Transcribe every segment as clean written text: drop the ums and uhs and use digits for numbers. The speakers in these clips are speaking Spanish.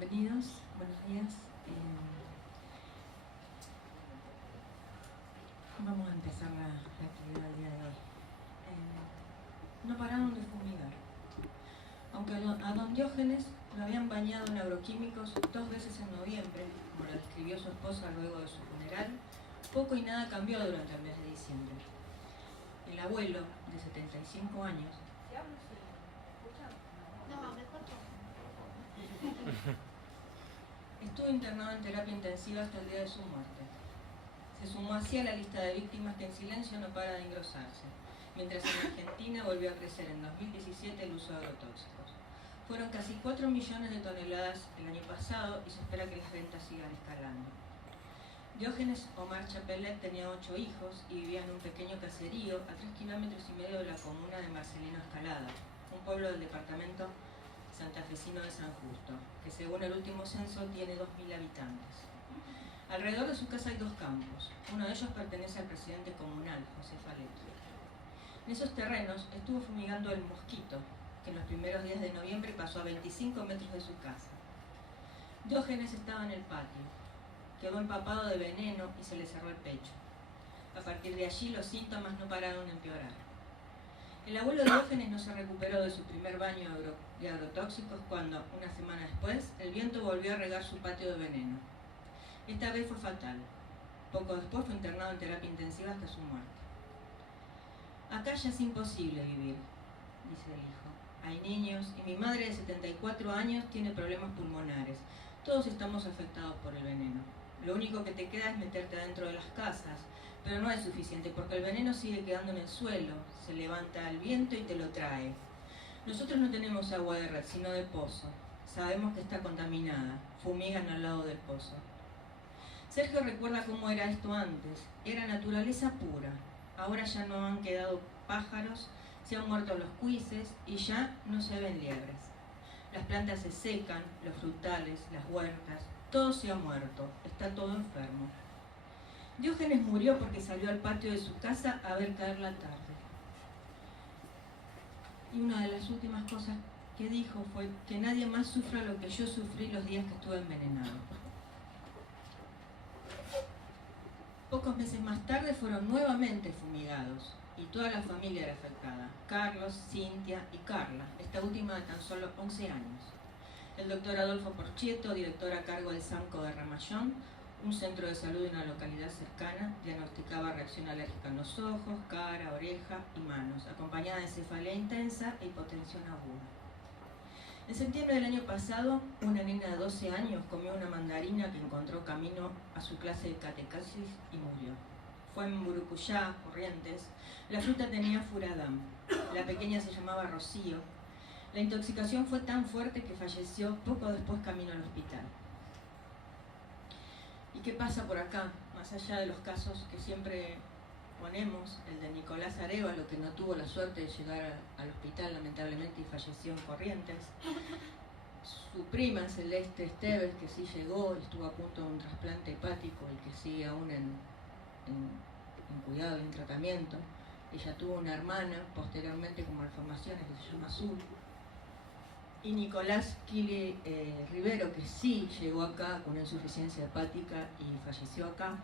Bienvenidos, buenos días. Vamos a empezar la actividad del día de hoy. No pararon de fumigar. Aunque a don Diógenes lo habían bañado en agroquímicos 2 veces en noviembre, como lo describió su esposa luego de su funeral, poco y nada cambió durante el mes de diciembre. El abuelo, de 75 años, estuvo internado en terapia intensiva hasta el día de su muerte. Se sumó así a la lista de víctimas que en silencio no para de engrosarse, mientras en Argentina volvió a crecer en 2017 el uso de agrotóxicos. Fueron casi 4 millones de toneladas el año pasado y se espera que las ventas sigan escalando. Diógenes Omar Chapelet tenía 8 hijos y vivía en un pequeño caserío a 3,5 kilómetros de la comuna de Marcelino Escalada, un pueblo del departamento santafesino de San Justo, que según el último censo tiene 2.000 habitantes. Alrededor de su casa hay 2 campos. Uno de ellos pertenece al presidente comunal, José Faletti. En esos terrenos estuvo fumigando el mosquito, que en los primeros días de noviembre pasó a 25 metros de su casa. Diógenes estaba en el patio. Quedó empapado de veneno y se le cerró el pecho. A partir de allí los síntomas no pararon de empeorar. El abuelo de Diógenes no se recuperó de su primer baño de agrotóxicos cuando, una semana después, el viento volvió a regar su patio de veneno. Esta vez fue fatal. Poco después fue internado en terapia intensiva hasta su muerte. Acá ya es imposible vivir, dice el hijo. Hay niños y mi madre de 74 años tiene problemas pulmonares. Todos estamos afectados por el veneno. Lo único que te queda es meterte adentro de las casas, pero no es suficiente porque el veneno sigue quedando en el suelo, se levanta al viento y te lo trae. Nosotros no tenemos agua de red, sino de pozo. Sabemos que está contaminada, fumigan al lado del pozo. Sergio recuerda cómo era esto antes, era naturaleza pura. Ahora ya no han quedado pájaros, se han muerto los cuises y ya no se ven liebres. Las plantas se secan, los frutales, las huertas, todo se ha muerto, está todo enfermo. Diógenes murió porque salió al patio de su casa a ver caer la tarde. Y una de las últimas cosas que dijo fue que nadie más sufra lo que yo sufrí los días que estuve envenenado. Pocos meses más tarde fueron nuevamente fumigados y toda la familia era afectada. Carlos, Cintia y Carla, esta última de tan solo 11 años. El doctor Adolfo Porchietto, director a cargo del SAMCO de Ramayón, un centro de salud de una localidad cercana, diagnosticaba reacción alérgica en los ojos, cara, oreja y manos, acompañada de cefalea intensa e hipotensión aguda. En septiembre del año pasado, una nena de 12 años comió una mandarina que encontró camino a su clase de catequesis y murió. Fue en Burucuyá, Corrientes. La fruta tenía furadam. La pequeña se llamaba Rocío. La intoxicación fue tan fuerte que falleció poco después camino al hospital. ¿Y qué pasa por acá? Más allá de los casos que siempre ponemos, el de Nicolás Arévalo, que no tuvo la suerte de llegar al hospital lamentablemente y falleció en Corrientes. Su prima Celeste Esteves, que sí llegó, estuvo a punto de un trasplante hepático y que sigue aún en cuidado y en tratamiento. Ella tuvo una hermana posteriormente con malformaciones que se llama Azul. Y Nicolás Kili Rivero, que sí llegó acá con insuficiencia hepática y falleció acá.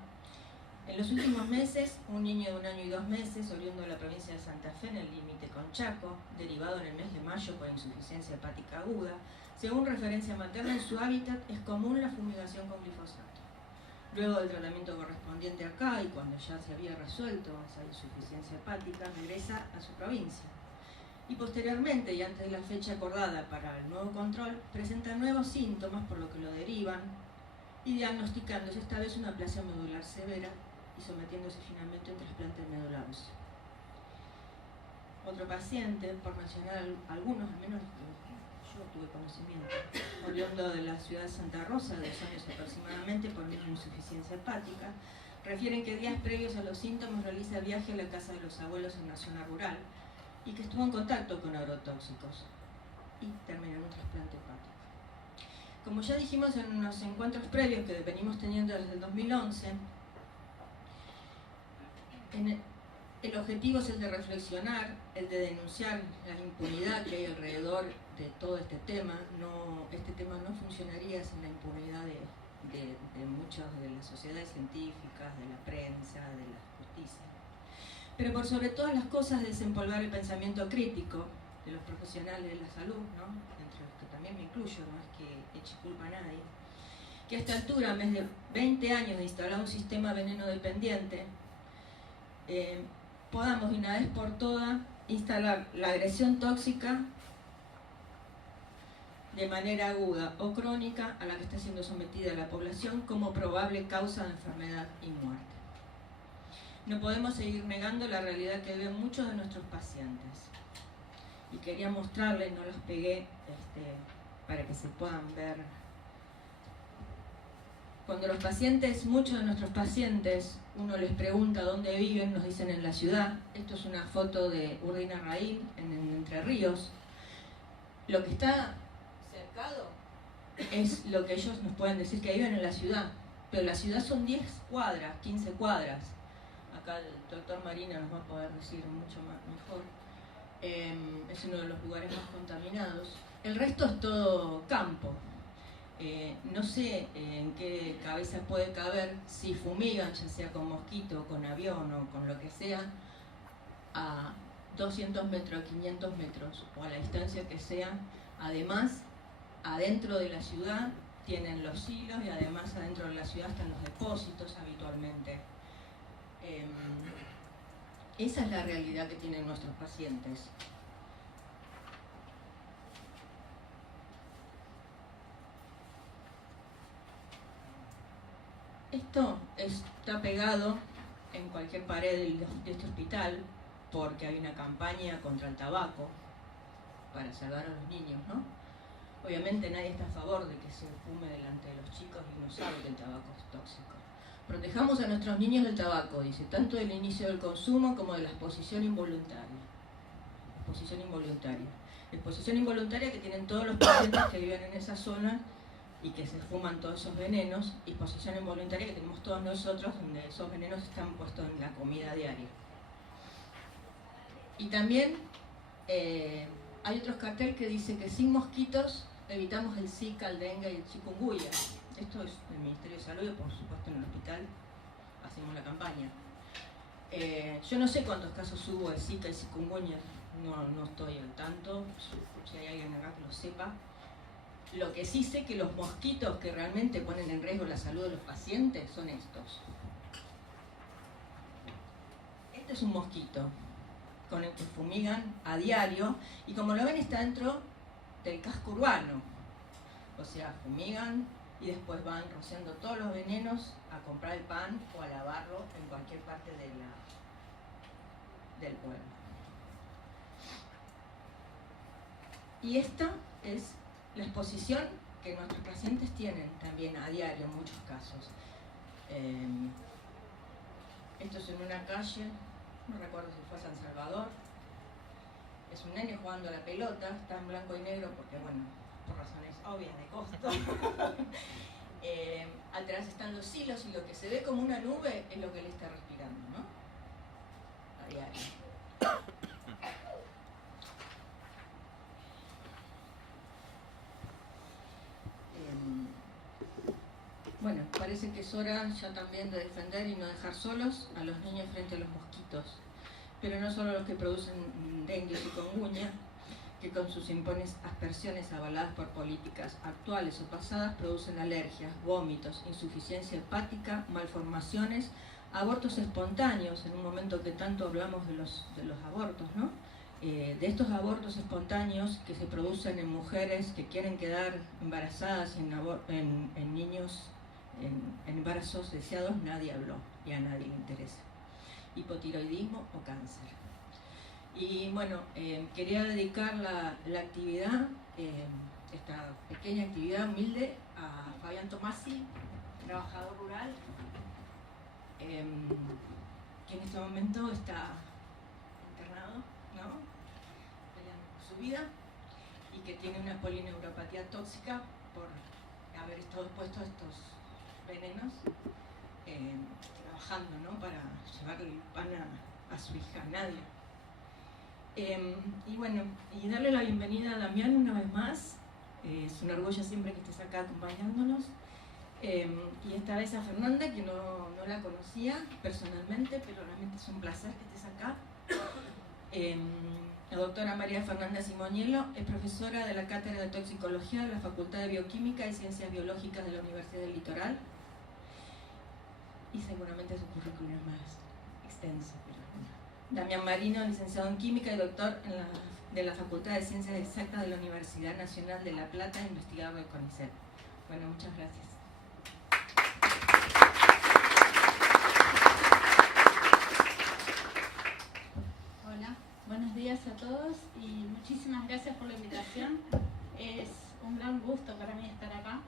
En los últimos meses, un niño de 1 año y 2 meses, oriundo de la provincia de Santa Fe, en el límite con Chaco, derivado en el mes de mayo por insuficiencia hepática aguda. Según referencia materna, en su hábitat es común la fumigación con glifosato. Luego del tratamiento correspondiente acá, y cuando ya se había resuelto esa insuficiencia hepática, regresa a su provincia. Y posteriormente, y antes de la fecha acordada para el nuevo control, presenta nuevos síntomas por lo que lo derivan y diagnosticándose esta vez una aplasia medular severa y sometiéndose finalmente a un trasplante de médula ósea. Otro paciente, por mencionar algunos, al menos que yo tuve conocimiento, oriundo de la ciudad de Santa Rosa, de 2 años aproximadamente, por una insuficiencia hepática, refieren que días previos a los síntomas realiza viaje a la casa de los abuelos en una zona rural y que estuvo en contacto con agrotóxicos y terminó en un trasplante hepático. Como ya dijimos en unos encuentros previos que venimos teniendo desde el 2011, el objetivo es el de reflexionar, el de denunciar la impunidad que hay alrededor de todo este tema. Este tema no funcionaría necesarias en la impunidad de muchas de las sociedades científicas, de la prensa, de la justicia. Pero por sobre todas las cosas, desempolvar el pensamiento crítico de los profesionales de la salud, ¿no? Entre los que también me incluyo, no es que eche culpa a nadie, que a esta altura, en vez de 20 años de instalar un sistema veneno dependiente, podamos de una vez por todas instalar la agresión tóxica de manera aguda o crónica a la que está siendo sometida la población como probable causa de enfermedad y muerte. No podemos seguir negando la realidad que viven muchos de nuestros pacientes. Y quería mostrarles, no los pegué para que se puedan ver. Cuando los pacientes, muchos de nuestros pacientes, uno les pregunta dónde viven, nos dicen en la ciudad. Esto es una foto de Urdina Raín en Entre Ríos. Lo que está cercado es lo que ellos nos pueden decir que viven en la ciudad, pero la ciudad son 10 cuadras, 15 cuadras. Acá el doctor Marina nos va a poder decir mucho mejor. Es uno de los lugares más contaminados. El resto es todo campo. No sé en qué cabeza puede caber si fumigan, ya sea con mosquito, con avión o con lo que sea, a 200 metros, 500 metros o a la distancia que sea. Además, adentro de la ciudad tienen los silos y además adentro de la ciudad están los depósitos habitualmente. Esa es la realidad que tienen nuestros pacientes. Esto está pegado en cualquier pared de este hospital porque hay una campaña contra el tabaco para salvar a los niños, ¿no? Obviamente nadie está a favor de que se fume delante de los chicos y uno sabe que el tabaco es tóxico. Protejamos a nuestros niños del tabaco, dice, tanto del inicio del consumo como de la exposición involuntaria. Exposición involuntaria. Exposición involuntaria que tienen todos los pacientes que viven en esa zona y que se fuman todos esos venenos, y exposición involuntaria que tenemos todos nosotros, donde esos venenos están puestos en la comida diaria. Y también hay otros carteles que dice que sin mosquitos evitamos el Zika, el dengue y el chikungunya. Esto es del Ministerio de Salud y por supuesto en el hospital hacemos la campaña. Yo no sé cuántos casos hubo de Zika y chikungunya, no estoy al tanto, si hay alguien acá que lo sepa. Lo que sí sé que los mosquitos que realmente ponen en riesgo la salud de los pacientes son estos. Este es un mosquito con el que fumigan a diario y como lo ven está dentro del casco urbano. O sea, fumigan y después van rociando todos los venenos a comprar el pan o a lavarlo en cualquier parte del pueblo. Y esta es la exposición que nuestros pacientes tienen también a diario en muchos casos. Esto es en una calle, no recuerdo si fue San Salvador. Es un nene jugando a la pelota, está en blanco y negro porque, bueno, por razones obvias de costo. Atrás están los silos y lo que se ve como una nube es lo que él está respirando, ¿no? A diario. Bueno, parece que es hora ya también de defender y no dejar solos a los niños frente a los mosquitos. Pero no solo los que producen dengue y chikungunya, que con sus impunes aspersiones avaladas por políticas actuales o pasadas producen alergias, vómitos, insuficiencia hepática, malformaciones, abortos espontáneos, en un momento que tanto hablamos de los abortos, ¿no? De estos abortos espontáneos que se producen en mujeres que quieren quedar embarazadas en niños en embarazos deseados, nadie habló y a nadie le interesa. Hipotiroidismo o cáncer. Y bueno, quería dedicar la actividad, esta pequeña actividad humilde, a Fabián Tomasi, trabajador rural, que en este momento está internado, ¿no? Peleando por su vida, y que tiene una polineuropatía tóxica por haber estado expuesto a estos venenos, trabajando, ¿no? Para llevarle el pan a su hija Nadia. Y bueno, y darle la bienvenida a Damián una vez más, Es un orgullo siempre que estés acá acompañándonos. Y esta vez a Fernanda, que no la conocía personalmente, pero realmente es un placer que estés acá. La doctora María Fernanda Simoniello es profesora de la Cátedra de Toxicología de la Facultad de Bioquímica y Ciencias Biológicas de la Universidad del Litoral. Y seguramente su currículum es más extenso. Pero... Damián Marino, licenciado en Química y doctor de la Facultad de Ciencias Exactas de la Universidad Nacional de La Plata, investigador del CONICET. Bueno, muchas gracias. Hola, buenos días a todos y muchísimas gracias por la invitación. Es un gran gusto para mí estar acá.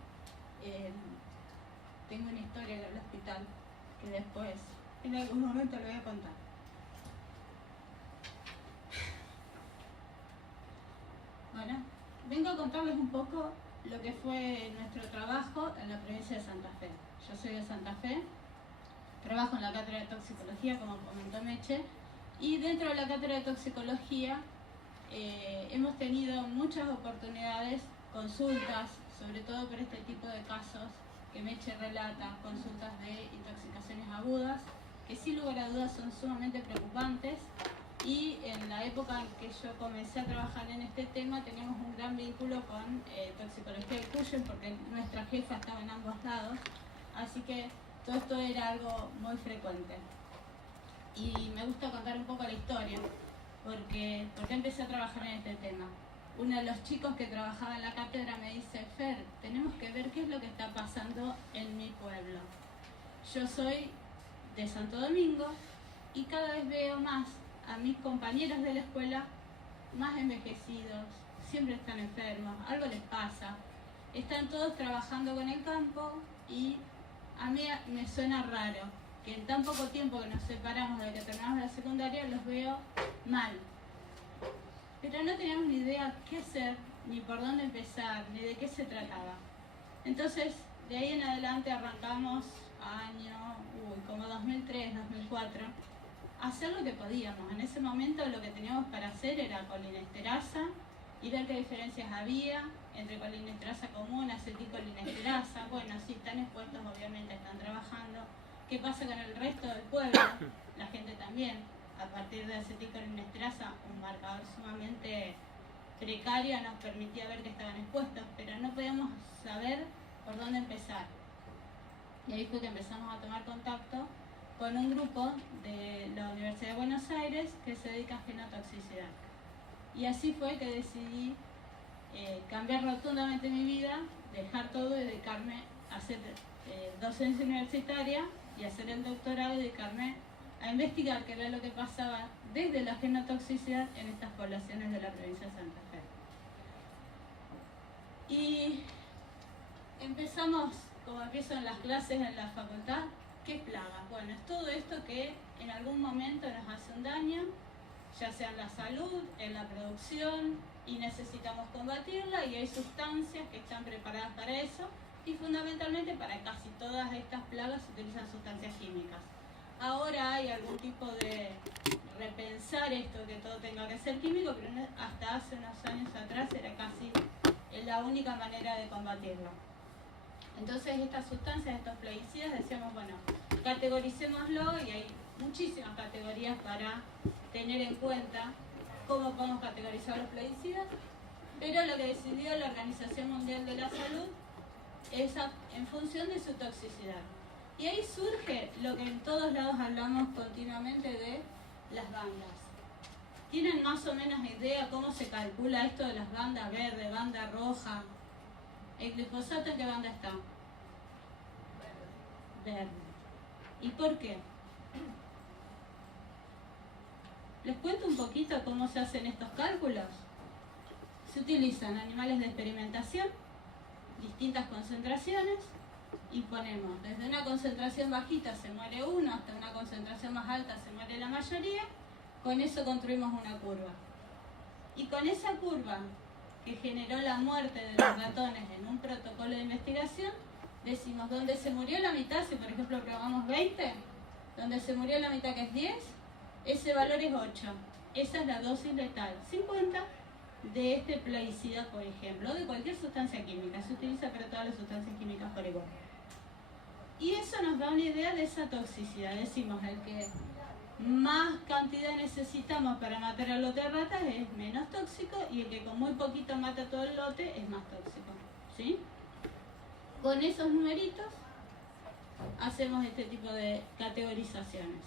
Tengo una historia del hospital que después en algún momento le voy a contar. Bueno, vengo a contarles un poco lo que fue nuestro trabajo en la provincia de Santa Fe. Yo soy de Santa Fe, trabajo en la Cátedra de Toxicología, como comentó Meche, y dentro de la Cátedra de Toxicología hemos tenido muchas oportunidades, consultas, sobre todo por este tipo de casos que Meche relata, consultas de intoxicaciones agudas, que sin lugar a dudas son sumamente preocupantes. Y en la época en que yo comencé a trabajar en este tema teníamos un gran vínculo con Toxicología de Cuyo, porque nuestra jefa estaba en ambos lados, así que todo esto era algo muy frecuente. Y me gusta contar un poco la historia, porque empecé a trabajar en este tema. Uno de los chicos que trabajaba en la cátedra me dice: Fer, tenemos que ver qué es lo que está pasando en mi pueblo. Yo soy de Santo Domingo y cada vez veo más a mis compañeros de la escuela más envejecidos, siempre están enfermos, algo les pasa, están todos trabajando con el campo y a mí me suena raro que en tan poco tiempo que nos separamos de que terminamos la secundaria los veo mal. Pero no teníamos ni idea qué hacer, ni por dónde empezar, ni de qué se trataba. Entonces, de ahí en adelante arrancamos como 2003, 2004, hacer lo que podíamos. En ese momento lo que teníamos para hacer era colinesterasa y ver qué diferencias había entre colinesterasa común, acetilcolinesterasa. Bueno, sí, están expuestos, obviamente están trabajando. ¿Qué pasa con el resto del pueblo? La gente también, a partir de acetilcolinesterasa, un marcador sumamente precario, nos permitía ver que estaban expuestos, pero no podíamos saber por dónde empezar. Y ahí fue que empezamos a tomar contacto con un grupo de la Universidad de Buenos Aires que se dedica a genotoxicidad. Y así fue que decidí cambiar rotundamente mi vida, dejar todo y dedicarme a hacer docencia universitaria y hacer el doctorado y dedicarme a investigar qué era lo que pasaba desde la genotoxicidad en estas poblaciones de la provincia de Santa Fe. Y empezamos, como empiezo en las clases en la facultad, ¿qué plagas? Bueno, es todo esto que en algún momento nos hace un daño, ya sea en la salud, en la producción, y necesitamos combatirla, y hay sustancias que están preparadas para eso, y fundamentalmente para casi todas estas plagas se utilizan sustancias químicas. Ahora hay algún tipo de repensar esto, que todo tenga que ser químico, pero hasta hace unos años atrás era casi la única manera de combatirlo. Entonces estas sustancias, estos plaguicidas, decíamos, bueno, categoricémoslo, y hay muchísimas categorías para tener en cuenta cómo podemos categorizar los plaguicidas, pero lo que decidió la Organización Mundial de la Salud es en función de su toxicidad. Y ahí surge lo que en todos lados hablamos continuamente de las bandas. ¿Tienen más o menos idea cómo se calcula esto de las bandas verde, banda roja? ¿El glifosato en qué banda está? Verde. ¿Y por qué? Les cuento un poquito cómo se hacen estos cálculos. Se utilizan animales de experimentación, distintas concentraciones, y ponemos desde una concentración bajita se muere uno hasta una concentración más alta se muere la mayoría. Con eso construimos una curva. Y con esa curva que generó la muerte de los ratones en un protocolo de investigación, decimos, donde se murió la mitad, si por ejemplo probamos 20, donde se murió la mitad, que es 10, ese valor es 8. Esa es la dosis letal. 50 de este plaguicida, por ejemplo, o de cualquier sustancia química. Se utiliza para todas las sustancias químicas por igual. Y eso nos da una idea de esa toxicidad. Decimos, el que más cantidad necesitamos para matar al lote de ratas es menos tóxico, y el que con muy poquito mata todo el lote es más tóxico. ¿Sí? Con esos numeritos hacemos este tipo de categorizaciones.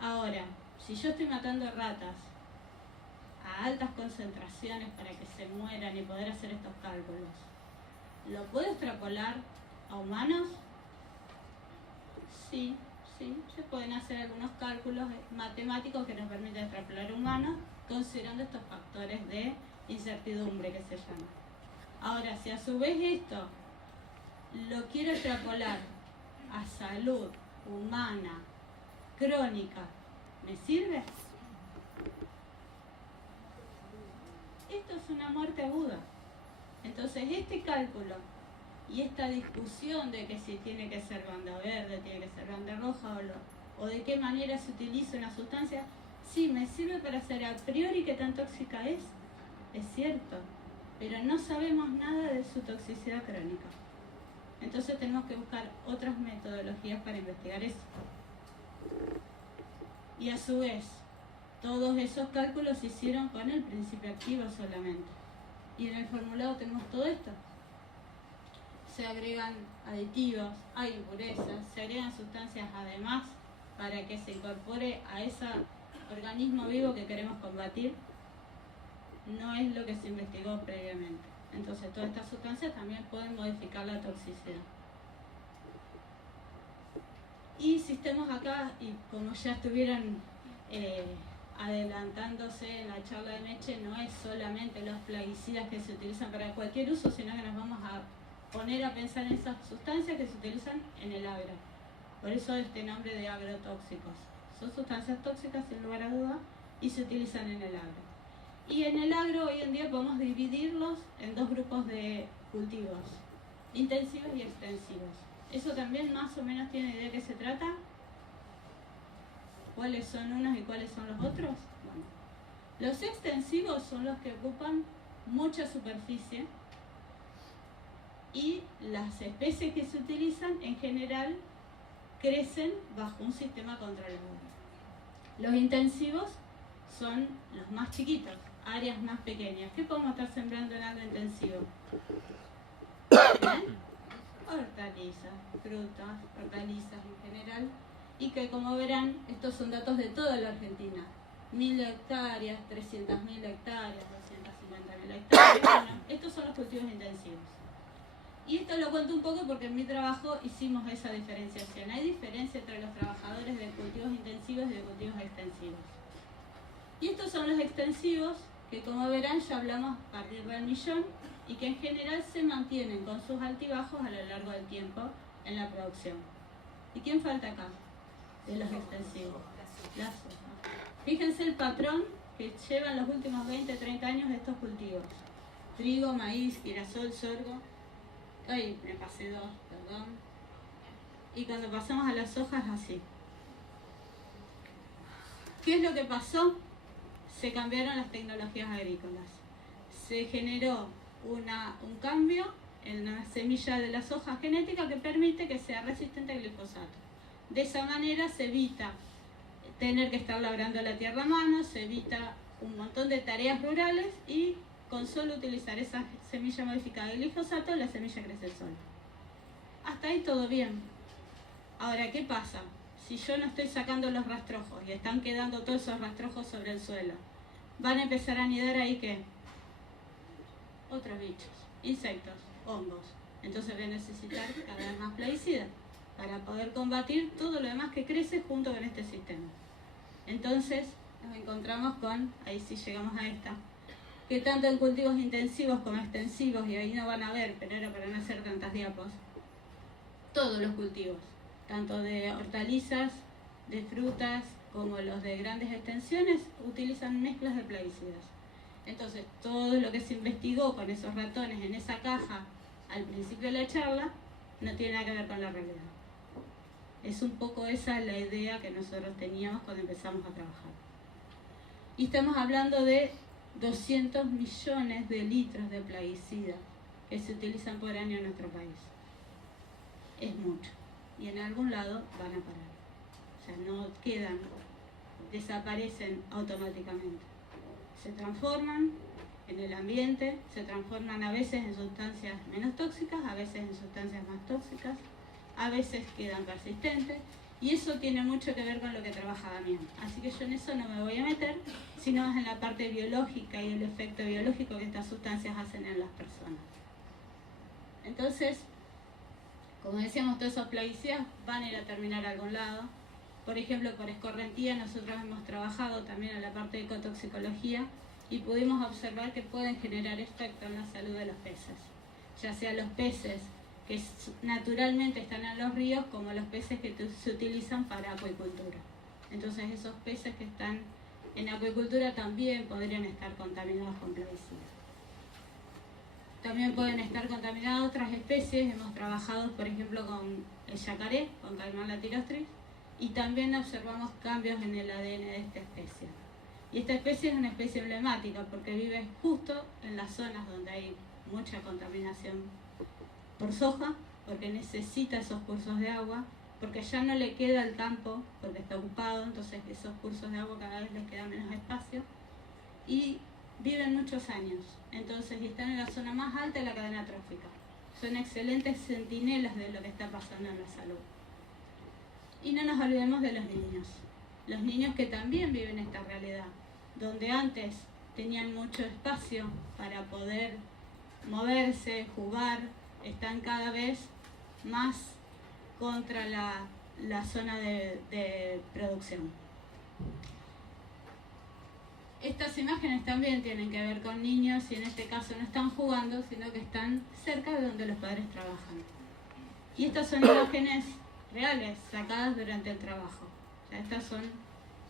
Ahora, si yo estoy matando ratas a altas concentraciones para que se mueran y poder hacer estos cálculos, ¿lo puedo extrapolar a humanos? Sí, se pueden hacer algunos cálculos matemáticos que nos permiten extrapolar a humanos considerando estos factores de incertidumbre que se llaman. Ahora, si a su vez esto lo quiero extrapolar a salud humana crónica, ¿me sirve? Esto es una muerte aguda. Entonces, este cálculo y esta discusión de que si tiene que ser banda verde, tiene que ser banda roja o de qué manera se utiliza una sustancia, sí, me sirve para saber a priori qué tan tóxica es cierto, pero no sabemos nada de su toxicidad crónica. Entonces tenemos que buscar otras metodologías para investigar eso. Y a su vez, todos esos cálculos se hicieron con el principio activo solamente. Y en el formulado tenemos todo esto. Se agregan aditivos, hay impurezas, se agregan sustancias además para que se incorpore a ese organismo vivo que queremos combatir. No es lo que se investigó previamente. Entonces todas estas sustancias también pueden modificar la toxicidad. Y sistemas acá, y como ya estuvieron adelantándose en la charla de Meche, no es solamente los plaguicidas que se utilizan para cualquier uso, sino que nos vamos a poner a pensar en esas sustancias que se utilizan en el agro. Por eso este nombre de agrotóxicos. Son sustancias tóxicas sin lugar a duda y se utilizan en el agro. Y en el agro hoy en día podemos dividirlos en dos grupos de cultivos, intensivos y extensivos. ¿Eso también más o menos tiene idea de qué se trata? ¿Cuáles son unos y cuáles son los otros? Bueno, los extensivos son los que ocupan mucha superficie y las especies que se utilizan en general crecen bajo un sistema controlado. Los intensivos son los más chiquitos, áreas más pequeñas. ¿Qué podemos estar sembrando en algo intensivo? Hortalizas, frutas, hortalizas en general, y que como verán, estos son datos de toda la Argentina. 1000 hectáreas, 300.000 hectáreas, 250.000 hectáreas. Bueno, estos son los cultivos intensivos. Y esto lo cuento un poco porque en mi trabajo hicimos esa diferenciación. Hay diferencia entre los trabajadores de cultivos intensivos y de cultivos extensivos. Y estos son los extensivos, que como verán ya hablamos a partir del millón, y que en general se mantienen con sus altibajos a lo largo del tiempo en la producción. ¿Y quién falta acá? De los extensivos. Las soja. Fíjense el patrón que llevan los últimos 20, 30 años de estos cultivos. Trigo, maíz, girasol, sorgo. Ay, me pasé dos, perdón. Y cuando pasamos a las hojas, así. ¿Qué es lo que pasó? Se cambiaron las tecnologías agrícolas. Se generó un cambio en la semilla de la soja genética que permite que sea resistente al glifosato. De esa manera se evita tener que estar labrando la tierra a mano, se evita un montón de tareas rurales y con solo utilizar esa semilla modificada de glifosato, la semilla crece sola. Hasta ahí todo bien. Ahora, ¿qué pasa? Si yo no estoy sacando los rastrojos y están quedando todos esos rastrojos sobre el suelo, van a empezar a anidar ahí, ¿qué? Otros bichos, insectos, hongos. Entonces voy a necesitar cada vez más plaguicidas para poder combatir todo lo demás que crece junto con este sistema. Entonces nos encontramos con, ahí sí llegamos a esta, que tanto en cultivos intensivos como extensivos, y ahí no van a ver, pero era para no hacer tantas diapos, todos los cultivos, tanto de hortalizas, de frutas, como los de grandes extensiones, utilizan mezclas de plaguicidas. Entonces, todo lo que se investigó con esos ratones en esa caja al principio de la charla, no tiene nada que ver con la realidad. Es un poco esa la idea que nosotros teníamos cuando empezamos a trabajar. Y estamos hablando de 200 millones de litros de plaguicidas que se utilizan por año en nuestro país. Es mucho. Y en algún lado van a parar. O sea, no quedan, desaparecen automáticamente. Se transforman en el ambiente, se transforman a veces en sustancias menos tóxicas, a veces en sustancias más tóxicas, a veces quedan persistentes, y eso tiene mucho que ver con lo que trabaja Damián. Así que yo en eso no me voy a meter, sino más en la parte biológica y el efecto biológico que estas sustancias hacen en las personas. Entonces, como decíamos, todos esos plaguicidas van a ir a terminar a algún lado. Por ejemplo, por escorrentía nosotros hemos trabajado también en la parte de ecotoxicología y pudimos observar que pueden generar efecto en la salud de los peces, ya sea los peces que naturalmente están en los ríos como los peces que se utilizan para acuicultura. Entonces esos peces que están en acuicultura también podrían estar contaminados con plaguicidas. También pueden estar contaminadas otras especies. Hemos trabajado, por ejemplo, con el yacaré, con Caimán latirostris, y también observamos cambios en el ADN de esta especie. Y esta especie es una especie emblemática porque vive justo en las zonas donde hay mucha contaminación por soja, porque necesita esos cursos de agua, porque ya no le queda el campo, porque está ocupado, entonces esos cursos de agua cada vez les queda menos espacio, y viven muchos años, entonces y están en la zona más alta de la cadena trófica. Son excelentes centinelas de lo que está pasando en la salud. Y no nos olvidemos de los niños que también viven esta realidad, donde antes tenían mucho espacio para poder moverse, jugar, están cada vez más contra la zona de producción. Estas imágenes también tienen que ver con niños y en este caso no están jugando, sino que están cerca de donde los padres trabajan. Y estas son imágenes reales, sacadas durante el trabajo. O sea, estas son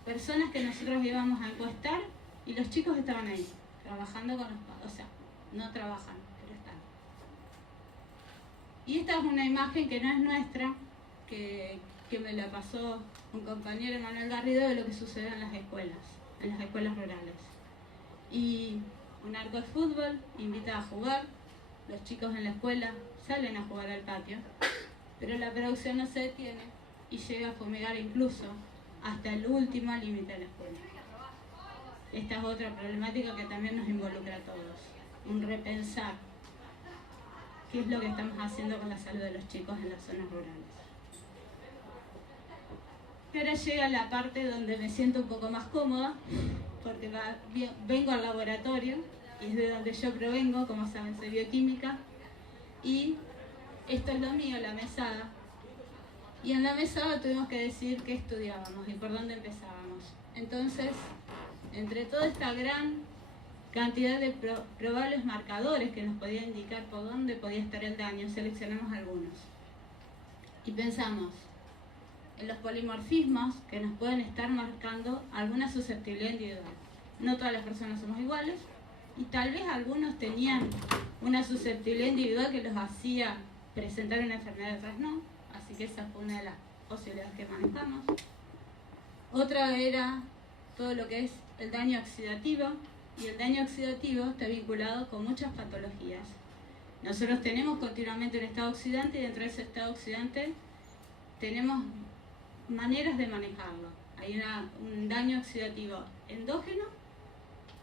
personas que nosotros íbamos a encuestar y los chicos estaban ahí, trabajando con los padres. O sea, no trabajan, pero están. Y esta es una imagen que no es nuestra, que me la pasó un compañero, Manuel Garrido, de lo que sucede en las escuelas rurales. Y un arco de fútbol invita a jugar, los chicos en la escuela salen a jugar al patio, pero la producción no se detiene y llega a fumigar incluso hasta el último límite de la escuela. Esta es otra problemática que también nos involucra a todos, un repensar qué es lo que estamos haciendo con la salud de los chicos en las zonas rurales. Y ahora llega la parte donde me siento un poco más cómoda, porque vengo al laboratorio, y es de donde yo provengo, como saben, soy bioquímica, y esto es lo mío, la mesada. Y en la mesada tuvimos que decir qué estudiábamos y por dónde empezábamos. Entonces, entre toda esta gran cantidad de probables marcadores que nos podían indicar por dónde podía estar el daño, seleccionamos algunos. Y pensamos en los polimorfismos que nos pueden estar marcando alguna susceptibilidad individual. No todas las personas somos iguales y tal vez algunos tenían una susceptibilidad individual que los hacía presentar una enfermedad y otras no, así que esa fue una de las posibilidades que manejamos. Otra era todo lo que es el daño oxidativo, y el daño oxidativo está vinculado con muchas patologías. Nosotros tenemos continuamente un estado oxidante y dentro de ese estado oxidante tenemos maneras de manejarlo. Hay un daño oxidativo endógeno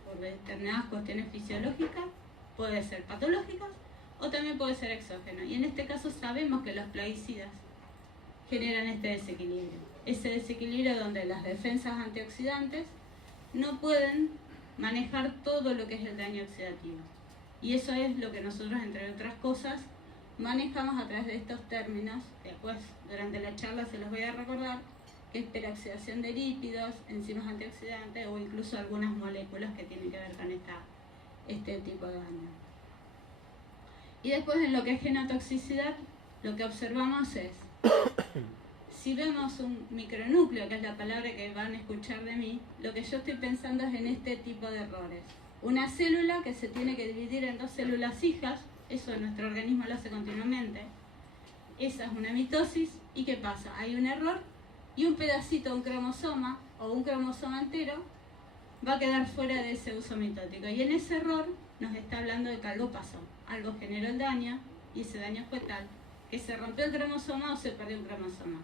por determinadas cuestiones fisiológicas, puede ser patológicos o también puede ser exógeno. Y en este caso sabemos que los plaguicidas generan este desequilibrio. Ese desequilibrio donde las defensas antioxidantes no pueden manejar todo lo que es el daño oxidativo. Y eso es lo que nosotros, entre otras cosas, manejamos a través de estos términos, después durante la charla se los voy a recordar, que es peroxidación de lípidos, enzimas antioxidantes o incluso algunas moléculas que tienen que ver con este tipo de daño. Y después en lo que es genotoxicidad, lo que observamos es, si vemos un micronúcleo, que es la palabra que van a escuchar de mí, lo que yo estoy pensando es en este tipo de errores. Una célula que se tiene que dividir en dos células hijas, eso nuestro organismo lo hace continuamente. Esa es una mitosis, ¿y qué pasa? Hay un error y un pedacito de un cromosoma o un cromosoma entero va a quedar fuera de ese uso mitótico. Y en ese error nos está hablando de que algo pasó, algo generó el daño, y ese daño fue tal que se rompió el cromosoma o se perdió un cromosoma.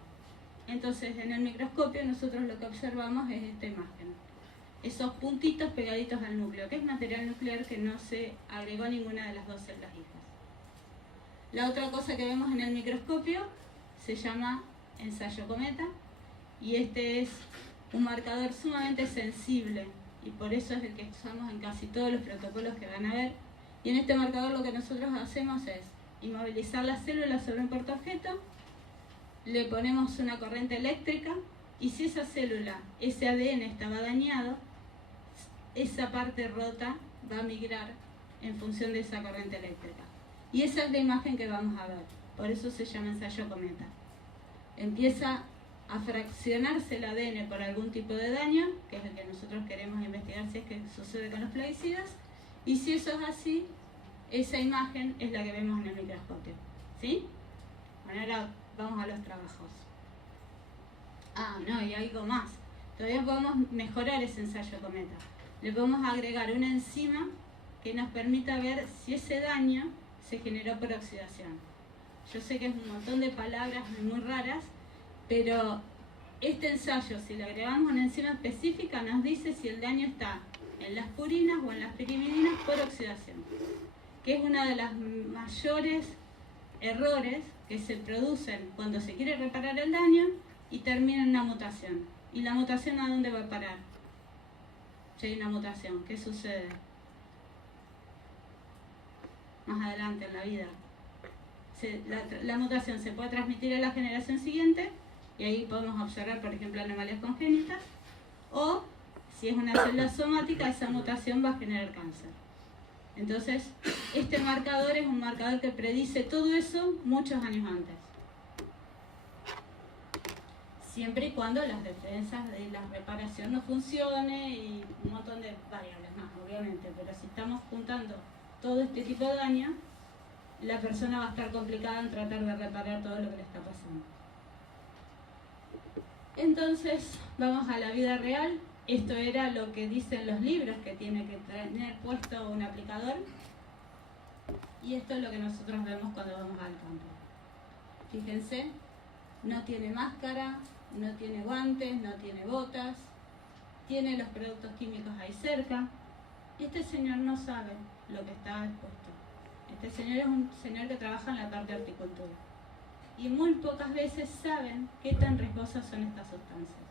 Entonces, en el microscopio nosotros lo que observamos es esta imagen. Esos puntitos pegaditos al núcleo, que es material nuclear que no se agregó a ninguna de las dos células hijas. La otra cosa que vemos en el microscopio se llama ensayo cometa, y este es un marcador sumamente sensible, y por eso es el que usamos en casi todos los protocolos que van a ver. Y en este marcador lo que nosotros hacemos es inmovilizar las células sobre un portaobjeto, le ponemos una corriente eléctrica, y si esa célula, ese ADN estaba dañado, esa parte rota va a migrar en función de esa corriente eléctrica. Y esa es la imagen que vamos a ver, por eso se llama ensayo cometa. Empieza a fraccionarse el ADN por algún tipo de daño, que es el que nosotros queremos investigar si es que sucede con los plaguicidas, y si eso es así, esa imagen es la que vemos en el microscopio. ¿Sí? Bueno, ahora vamos a los trabajos. Ah, no, y algo más. Todavía podemos mejorar ese ensayo cometa. Le podemos agregar una enzima que nos permita ver si ese daño se generó por oxidación. Yo sé que es un montón de palabras muy raras, pero este ensayo, si le agregamos una enzima específica, nos dice si el daño está en las purinas o en las pirimidinas por oxidación, que es uno de los mayores errores que se producen cuando se quiere reparar el daño y termina en una mutación. ¿Y la mutación a dónde va a parar? Si hay una mutación, ¿qué sucede? Más adelante en la vida. La mutación se puede transmitir a la generación siguiente, y ahí podemos observar, por ejemplo, anomalias congénitas, o si es una célula somática, esa mutación va a generar cáncer. Entonces, este marcador es un marcador que predice todo eso muchos años antes. Siempre y cuando las defensas de la reparación no funcione y un montón de variables más, obviamente. Pero si estamos juntando todo este tipo de daño, la persona va a estar complicada en tratar de reparar todo lo que le está pasando. Entonces, vamos a la vida real. Esto era lo que dicen los libros, que tiene que tener puesto un aplicador. Y esto es lo que nosotros vemos cuando vamos al campo. Fíjense, no tiene máscara, no tiene guantes, no tiene botas, tiene los productos químicos ahí cerca. Y este señor no sabe lo que está expuesto. Este señor es un señor que trabaja en la parte de horticultura. Y muy pocas veces saben qué tan riesgosas son estas sustancias.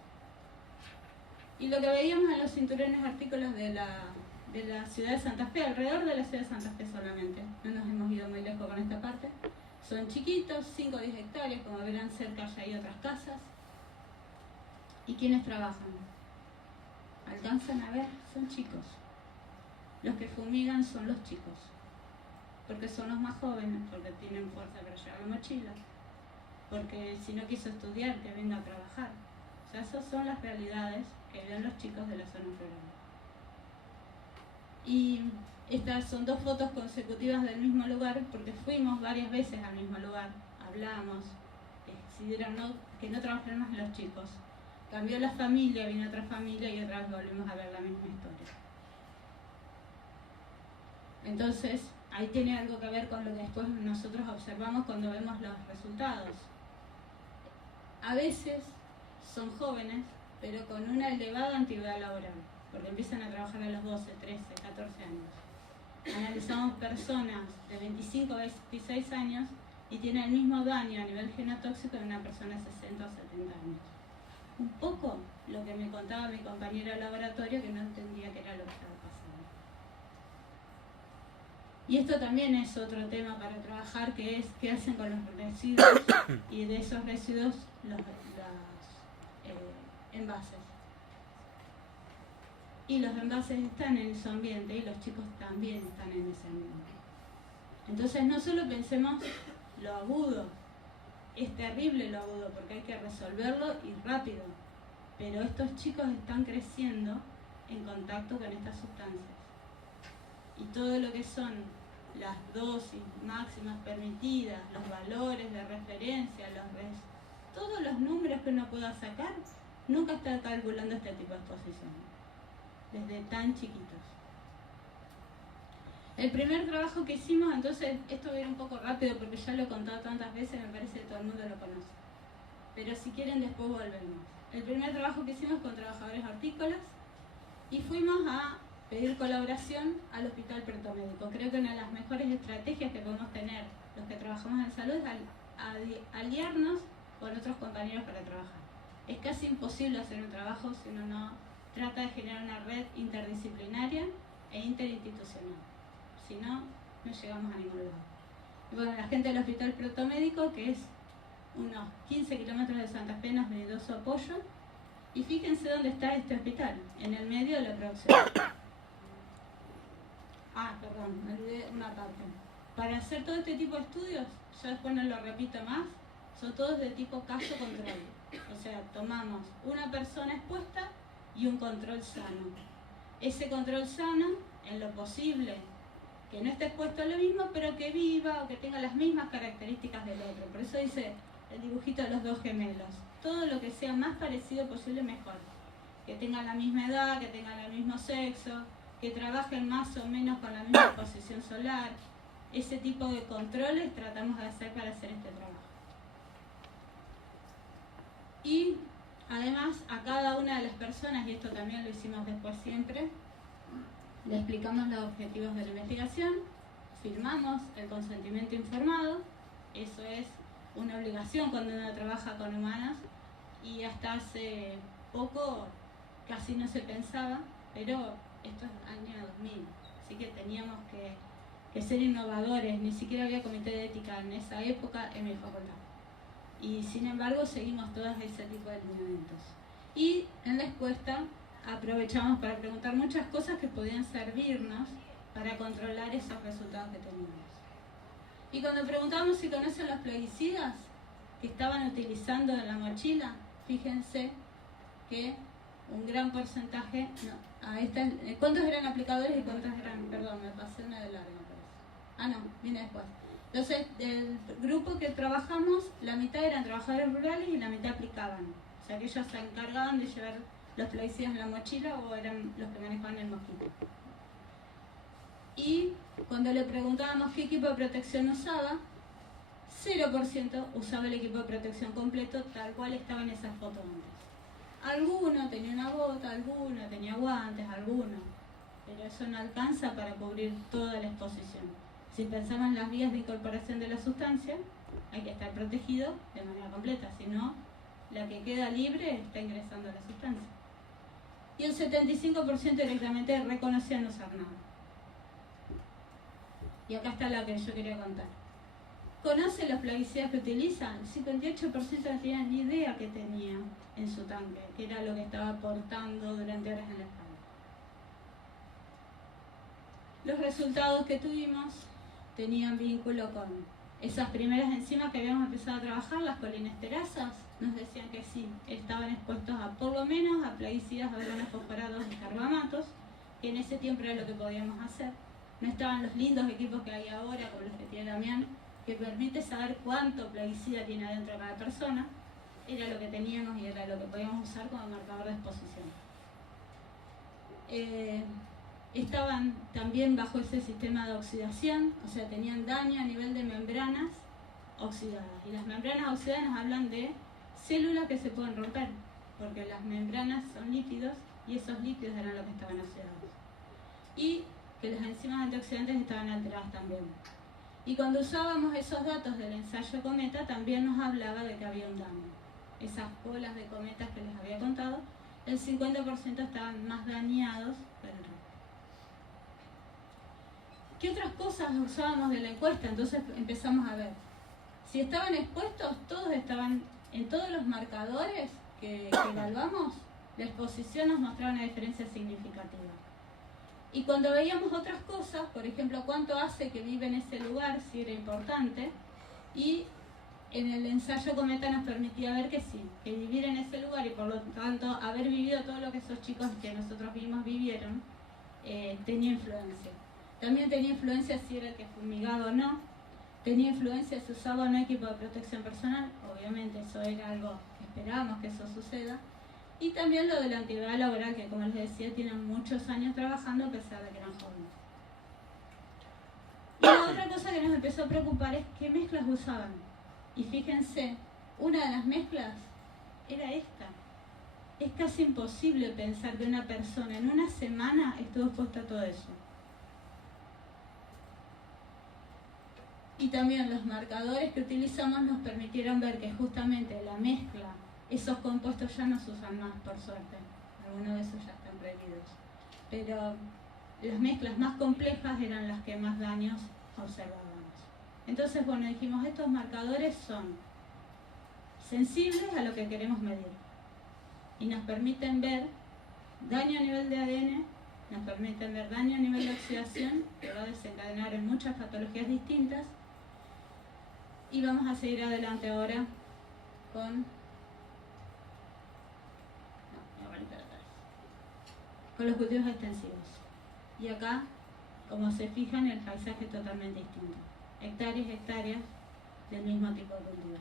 Y lo que veíamos en los cinturones hortícolas de la ciudad de Santa Fe, alrededor de la ciudad de Santa Fe solamente, no nos hemos ido muy lejos con esta parte, son chiquitos, 5 o 10 hectáreas, como verán cerca ya hay otras casas. ¿Y quiénes trabajan? ¿Alcanzan a ver? Son chicos. Los que fumigan son los chicos, porque son los más jóvenes, porque tienen fuerza para llevar la mochila, porque si no quiso estudiar, que venga a trabajar. O sea, esas son las realidades que ven los chicos de la zona rural. Y estas son 2 fotos consecutivas del mismo lugar, porque fuimos varias veces al mismo lugar, hablamos, decidieron que no trabajaran más los chicos. Cambió la familia, vino otra familia y otra vez volvimos a ver la misma historia. Entonces, ahí tiene algo que ver con lo que después nosotros observamos cuando vemos los resultados. A veces son jóvenes, pero con una elevada antigüedad laboral, porque empiezan a trabajar a los 12, 13, 14 años. Analizamos personas de 25 a 26 años y tienen el mismo daño a nivel genotóxico de una persona de 60 o 70 años. Un poco lo que me contaba mi compañero de laboratorio, que no entendía qué era lo que estaba pasando. Y esto también es otro tema para trabajar, que es qué hacen con los residuos, y de esos residuos los envases. Y los envases están en su ambiente y los chicos también están en ese ambiente. Entonces no solo pensemos lo agudo, es terrible lo agudo porque hay que resolverlo y rápido, pero estos chicos están creciendo en contacto con estas sustancias. Y todo lo que son las dosis máximas permitidas, los valores de referencia, todos los números que uno pueda sacar, nunca está calculando este tipo de exposición. desde tan chiquitos. El primer trabajo que hicimos, entonces, esto va a ir un poco rápido porque ya lo he contado tantas veces, me parece que todo el mundo lo conoce. Pero si quieren después volvemos. El primer trabajo que hicimos con trabajadores hortícolas y fuimos a pedir colaboración al Hospital Protomédico. Creo que una de las mejores estrategias que podemos tener los que trabajamos en salud es aliarnos con otros compañeros para trabajar. Es casi imposible hacer un trabajo si uno no trata de generar una red interdisciplinaria e interinstitucional. Si no, no llegamos a ningún lado. Y bueno, la gente del Hospital Protomédico, que es unos 15 kilómetros de Santa Fe, nos brindó su apoyo. Y fíjense dónde está este hospital, en el medio de la producción. Perdón, me olvidé una parte. Para hacer todo este tipo de estudios, yo después no lo repito más, son todos de tipo caso-control. O sea, tomamos una persona expuesta y un control sano. Ese control sano, en lo posible, que no esté expuesto a lo mismo, pero que viva o que tenga las mismas características del otro. Por eso dice el dibujito de los dos gemelos. Todo lo que sea más parecido posible, mejor. Que tengan la misma edad, que tengan el mismo sexo, que trabajen más o menos con la misma exposición solar. Ese tipo de controles tratamos de hacer para hacer este trabajo. Y además a cada una de las personas, y esto también lo hicimos después siempre, le explicamos los objetivos de la investigación, firmamos el consentimiento informado, eso es una obligación cuando uno trabaja con humanos, y hasta hace poco casi no se pensaba, pero esto es año 2000, así que teníamos que ser innovadores, ni siquiera había comité de ética en esa época en mi facultad. Y sin embargo seguimos todos ese tipo de lineamientos. Y en la encuesta aprovechamos para preguntar muchas cosas que podían servirnos para controlar esos resultados que teníamos. Y cuando preguntamos si conocen los plaguicidas que estaban utilizando en la mochila, fíjense que un gran porcentaje, ¿cuántos eran aplicadores y cuántos eran, perdón, me pasé una de larga, parece. No, viene después. Entonces, del grupo que trabajamos, la mitad eran trabajadores rurales y la mitad aplicaban. O sea que ellos se encargaban de llevar los plaguicidas en la mochila o eran los que manejaban el mosquito. Y cuando le preguntábamos qué equipo de protección usaba, 0% usaba el equipo de protección completo tal cual estaba en esa foto antes. Alguno tenía una bota, alguno tenía guantes, alguno, pero eso no alcanza para cubrir toda la exposición. Si pensamos en las vías de incorporación de la sustancia, hay que estar protegido de manera completa, si no, la que queda libre está ingresando a la sustancia. Y el 75% directamente reconocía no usar nada. Y acá está la que yo quería contar. ¿Conoce los plaguicidas que utilizan? El 58% no tenían ni idea que tenía en su tanque, que era lo que estaba aportando durante horas en la espalda. Los resultados que tuvimos tenían vínculo con esas primeras enzimas que habíamos empezado a trabajar, las colinesterasas, nos decían que sí, estaban expuestos a por lo menos a plaguicidas, organos fosforados y carbamatos, que en ese tiempo era lo que podíamos hacer. No estaban los lindos equipos que hay ahora, como los que tiene Damián, que permite saber cuánto plaguicida tiene adentro cada persona. Era lo que teníamos y era lo que podíamos usar como marcador de exposición. Estaban también bajo ese sistema de oxidación, o sea, tenían daño a nivel de membranas oxidadas. Y las membranas oxidadas nos hablan de células que se pueden romper, porque las membranas son lípidos y esos lípidos eran los que estaban oxidados. Y que las enzimas antioxidantes estaban alteradas también. Y cuando usábamos esos datos del ensayo cometa, también nos hablaba de que había un daño. Esas bolas de cometas que les había contado, el 50% estaban más dañados que el resto. ¿Qué otras cosas usábamos de la encuesta? Entonces empezamos a ver. Si estaban expuestos, todos estaban en todos los marcadores que evaluamos, la exposición nos mostraba una diferencia significativa. Y cuando veíamos otras cosas, por ejemplo, cuánto hace que vive en ese lugar, si era importante, y en el ensayo cometa nos permitía ver que sí, que vivir en ese lugar y por lo tanto haber vivido todo lo que esos chicos que nosotros vimos vivieron, tenía influencia. También tenía influencia si era el que fumigaba o no, tenía influencia si usaba o no equipo de protección personal, obviamente eso era algo que esperábamos que eso suceda, Y también lo de la antigüedad laboral, que como les decía, tienen muchos años trabajando a pesar de que eran jóvenes. Y la otra cosa que nos empezó a preocupar es qué mezclas usaban. Y fíjense, una de las mezclas era esta. Es casi imposible pensar que una persona en una semana estuvo expuesta a todo eso. Y también los marcadores que utilizamos nos permitieron ver que justamente la mezcla, esos compuestos ya no se usan más, por suerte. Algunos de esos ya están prohibidos. Pero las mezclas más complejas eran las que más daños observábamos. Entonces, bueno, dijimos, estos marcadores son sensibles a lo que queremos medir y nos permiten ver daño a nivel de ADN, nos permiten ver daño a nivel de oxidación, que va a desencadenar en muchas patologías distintas. Y vamos a seguir adelante ahora con los cultivos extensivos. Y acá, como se fijan, el paisaje es totalmente distinto. Hectáreas y hectáreas del mismo tipo de cultivo.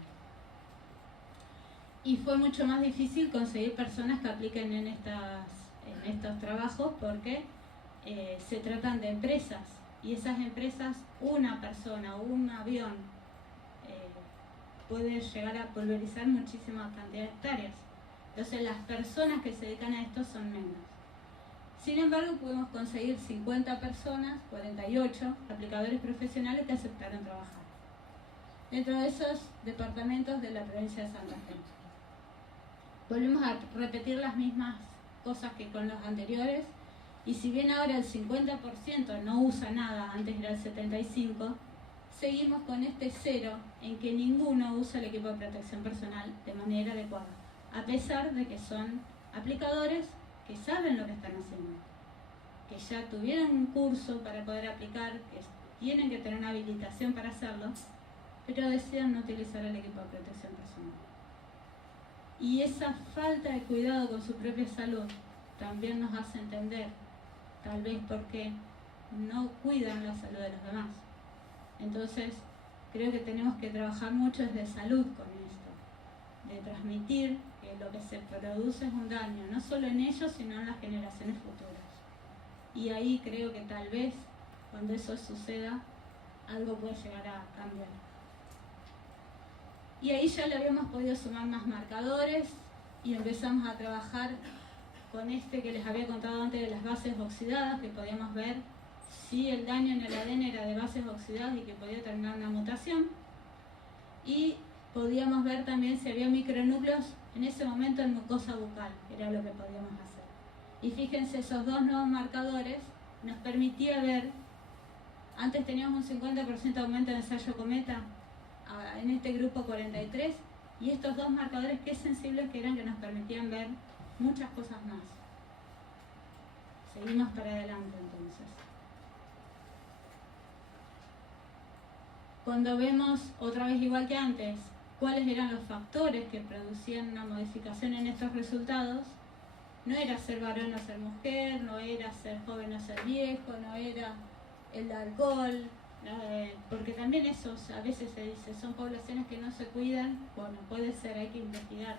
Y fue mucho más difícil conseguir personas que apliquen en estos trabajos porque se tratan de empresas. Y esas empresas, una persona o un avión puede llegar a pulverizar muchísima cantidad de hectáreas. Entonces las personas que se dedican a esto son menos. Sin embargo, pudimos conseguir 50 personas, 48 aplicadores profesionales que aceptaron trabajar dentro de esos departamentos de la provincia de Santa Fe. Volvimos a repetir las mismas cosas que con los anteriores, y si bien ahora el 50% no usa nada, antes era el 75%, seguimos con este cero en que ninguno usa el equipo de protección personal de manera adecuada, a pesar de que son aplicadores que saben lo que están haciendo, que ya tuvieron un curso para poder aplicar, que tienen que tener una habilitación para hacerlo, pero desean no utilizar el equipo de protección personal. Y esa falta de cuidado con su propia salud también nos hace entender, tal vez porque no cuidan la salud de los demás. Entonces, creo que tenemos que trabajar mucho desde salud con esto, de transmitir que lo que se produce es un daño, no solo en ellos, sino en las generaciones futuras. Y ahí creo que tal vez, cuando eso suceda, algo puede llegar a cambiar. Y ahí ya le habíamos podido sumar más marcadores y empezamos a trabajar con este que les había contado antes de las bases oxidadas, que podíamos ver si el daño en el ADN era de bases oxidadas y que podía terminar una mutación. Y podíamos ver también si había micronúcleos en ese momento en mucosa bucal, era lo que podíamos hacer. Y fíjense, esos dos nuevos marcadores nos permitía ver, antes teníamos un 50% de aumento en ensayo cometa, en este grupo 43, y estos dos marcadores qué sensibles que eran, que nos permitían ver muchas cosas más. Seguimos para adelante entonces. Cuando vemos otra vez igual que antes, cuáles eran los factores que producían una modificación en estos resultados, no era ser varón o ser mujer, no era ser joven o ser viejo, no era el alcohol, porque también eso a veces se dice, son poblaciones que no se cuidan. Bueno, puede ser, hay que investigar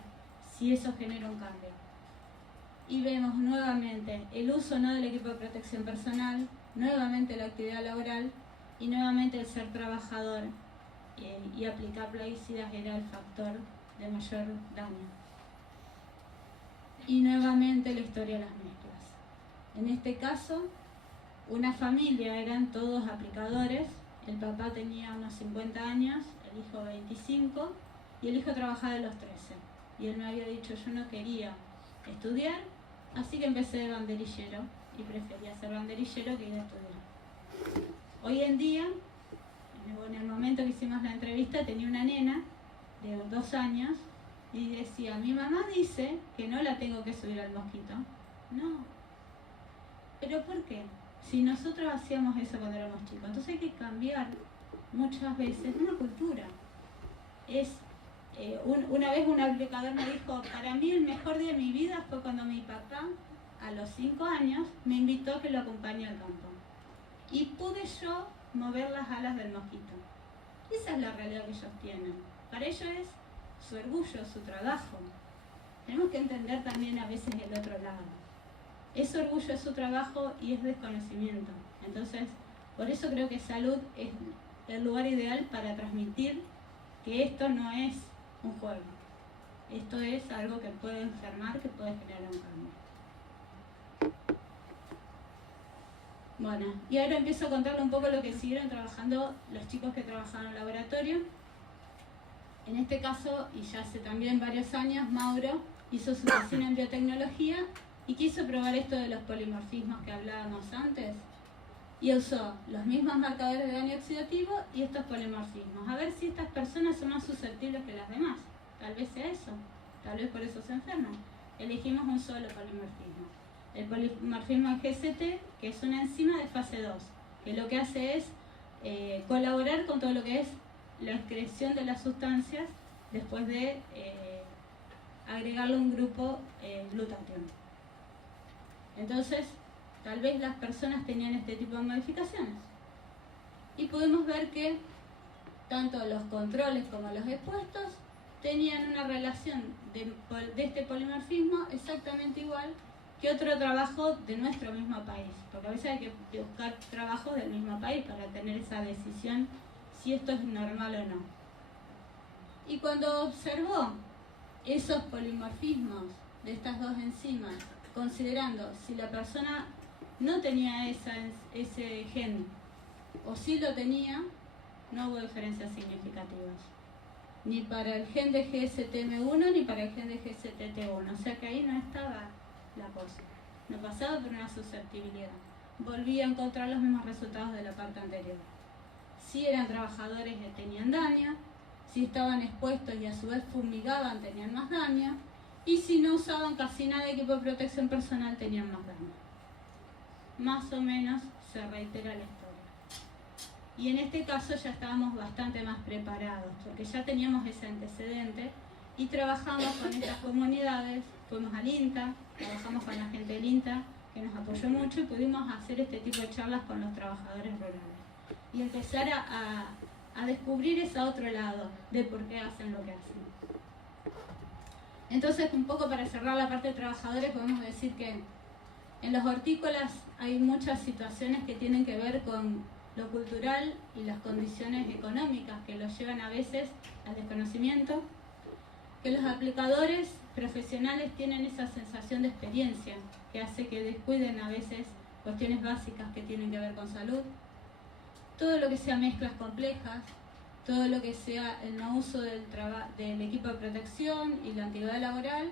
si eso genera un cambio. Y vemos nuevamente el uso no del equipo de protección personal, nuevamente la actividad laboral y nuevamente el ser trabajador y aplicar plaguicidas era el factor de mayor daño. Y nuevamente la historia de las mezclas. En este caso, una familia, eran todos aplicadores, el papá tenía unos 50 años, el hijo 25, y el hijo trabajaba de los 13. Y él me había dicho, yo no quería estudiar, así que empecé de banderillero, y prefería ser banderillero que ir a estudiar. Hoy en día, en el momento que hicimos la entrevista, tenía una nena de 2 años, y decía, mi mamá dice que no la tengo que subir al mosquito. No. ¿Pero por qué? Si nosotros hacíamos eso cuando éramos chicos. Entonces hay que cambiar muchas veces una cultura. Una vez un aplicador me dijo, para mí el mejor día de mi vida fue cuando mi papá, a los 5 años, me invitó a que lo acompañe al campo. Y pude yo mover las alas del mosquito. Esa es la realidad que ellos tienen. Para ellos es su orgullo, su trabajo. Tenemos que entender también a veces el otro lado. Es orgullo de su trabajo y es desconocimiento. Entonces, por eso creo que salud es el lugar ideal para transmitir que esto no es un juego. Esto es algo que puede enfermar, que puede generar un cambio. Bueno, y ahora empiezo a contarle un poco lo que siguieron trabajando los chicos que trabajaban en el laboratorio. En este caso, y ya hace también varios años, Mauro hizo su tesina en biotecnología y quiso probar esto de los polimorfismos que hablábamos antes. Y usó los mismos marcadores de daño oxidativo y estos polimorfismos. A ver si estas personas son más susceptibles que las demás. Tal vez sea eso. Tal vez por eso se enferman. Elegimos un solo polimorfismo. El polimorfismo GST, que es una enzima de fase 2, que lo que hace es colaborar con todo lo que es la excreción de las sustancias después de agregarle un grupo glutatión. Entonces, tal vez las personas tenían este tipo de modificaciones. Y pudimos ver que tanto los controles como los expuestos tenían una relación de este polimorfismo exactamente igual que otro trabajo de nuestro mismo país. Porque a veces hay que buscar trabajos del mismo país para tener esa decisión si esto es normal o no. Y cuando observó esos polimorfismos de estas dos enzimas, considerando si la persona no tenía ese gen o si lo tenía, no hubo diferencias significativas. Ni para el gen de GSTM1 ni para el gen de GSTT1. O sea que ahí no estaba la cosa. No pasaba por una susceptibilidad. Volvía a encontrar los mismos resultados de la parte anterior. Si eran trabajadores que tenían daño, si estaban expuestos y a su vez fumigaban, tenían más daño, y si no usaban casi nada de equipo de protección personal, tenían más daño. Más o menos se reitera la historia. Y en este caso ya estábamos bastante más preparados, porque ya teníamos ese antecedente y trabajamos con estas comunidades, fuimos al INTA, trabajamos con la gente del INTA, que nos apoyó mucho, y pudimos hacer este tipo de charlas con los trabajadores rurales. Y empezar a descubrir ese otro lado de por qué hacen lo que hacen. Entonces, un poco para cerrar la parte de trabajadores, podemos decir que en los hortícolas hay muchas situaciones que tienen que ver con lo cultural y las condiciones económicas que los llevan a veces al desconocimiento, que los aplicadores profesionales tienen esa sensación de experiencia que hace que descuiden a veces cuestiones básicas que tienen que ver con salud. Todo lo que sea mezclas complejas, todo lo que sea el no uso del equipo de protección y la antigüedad laboral,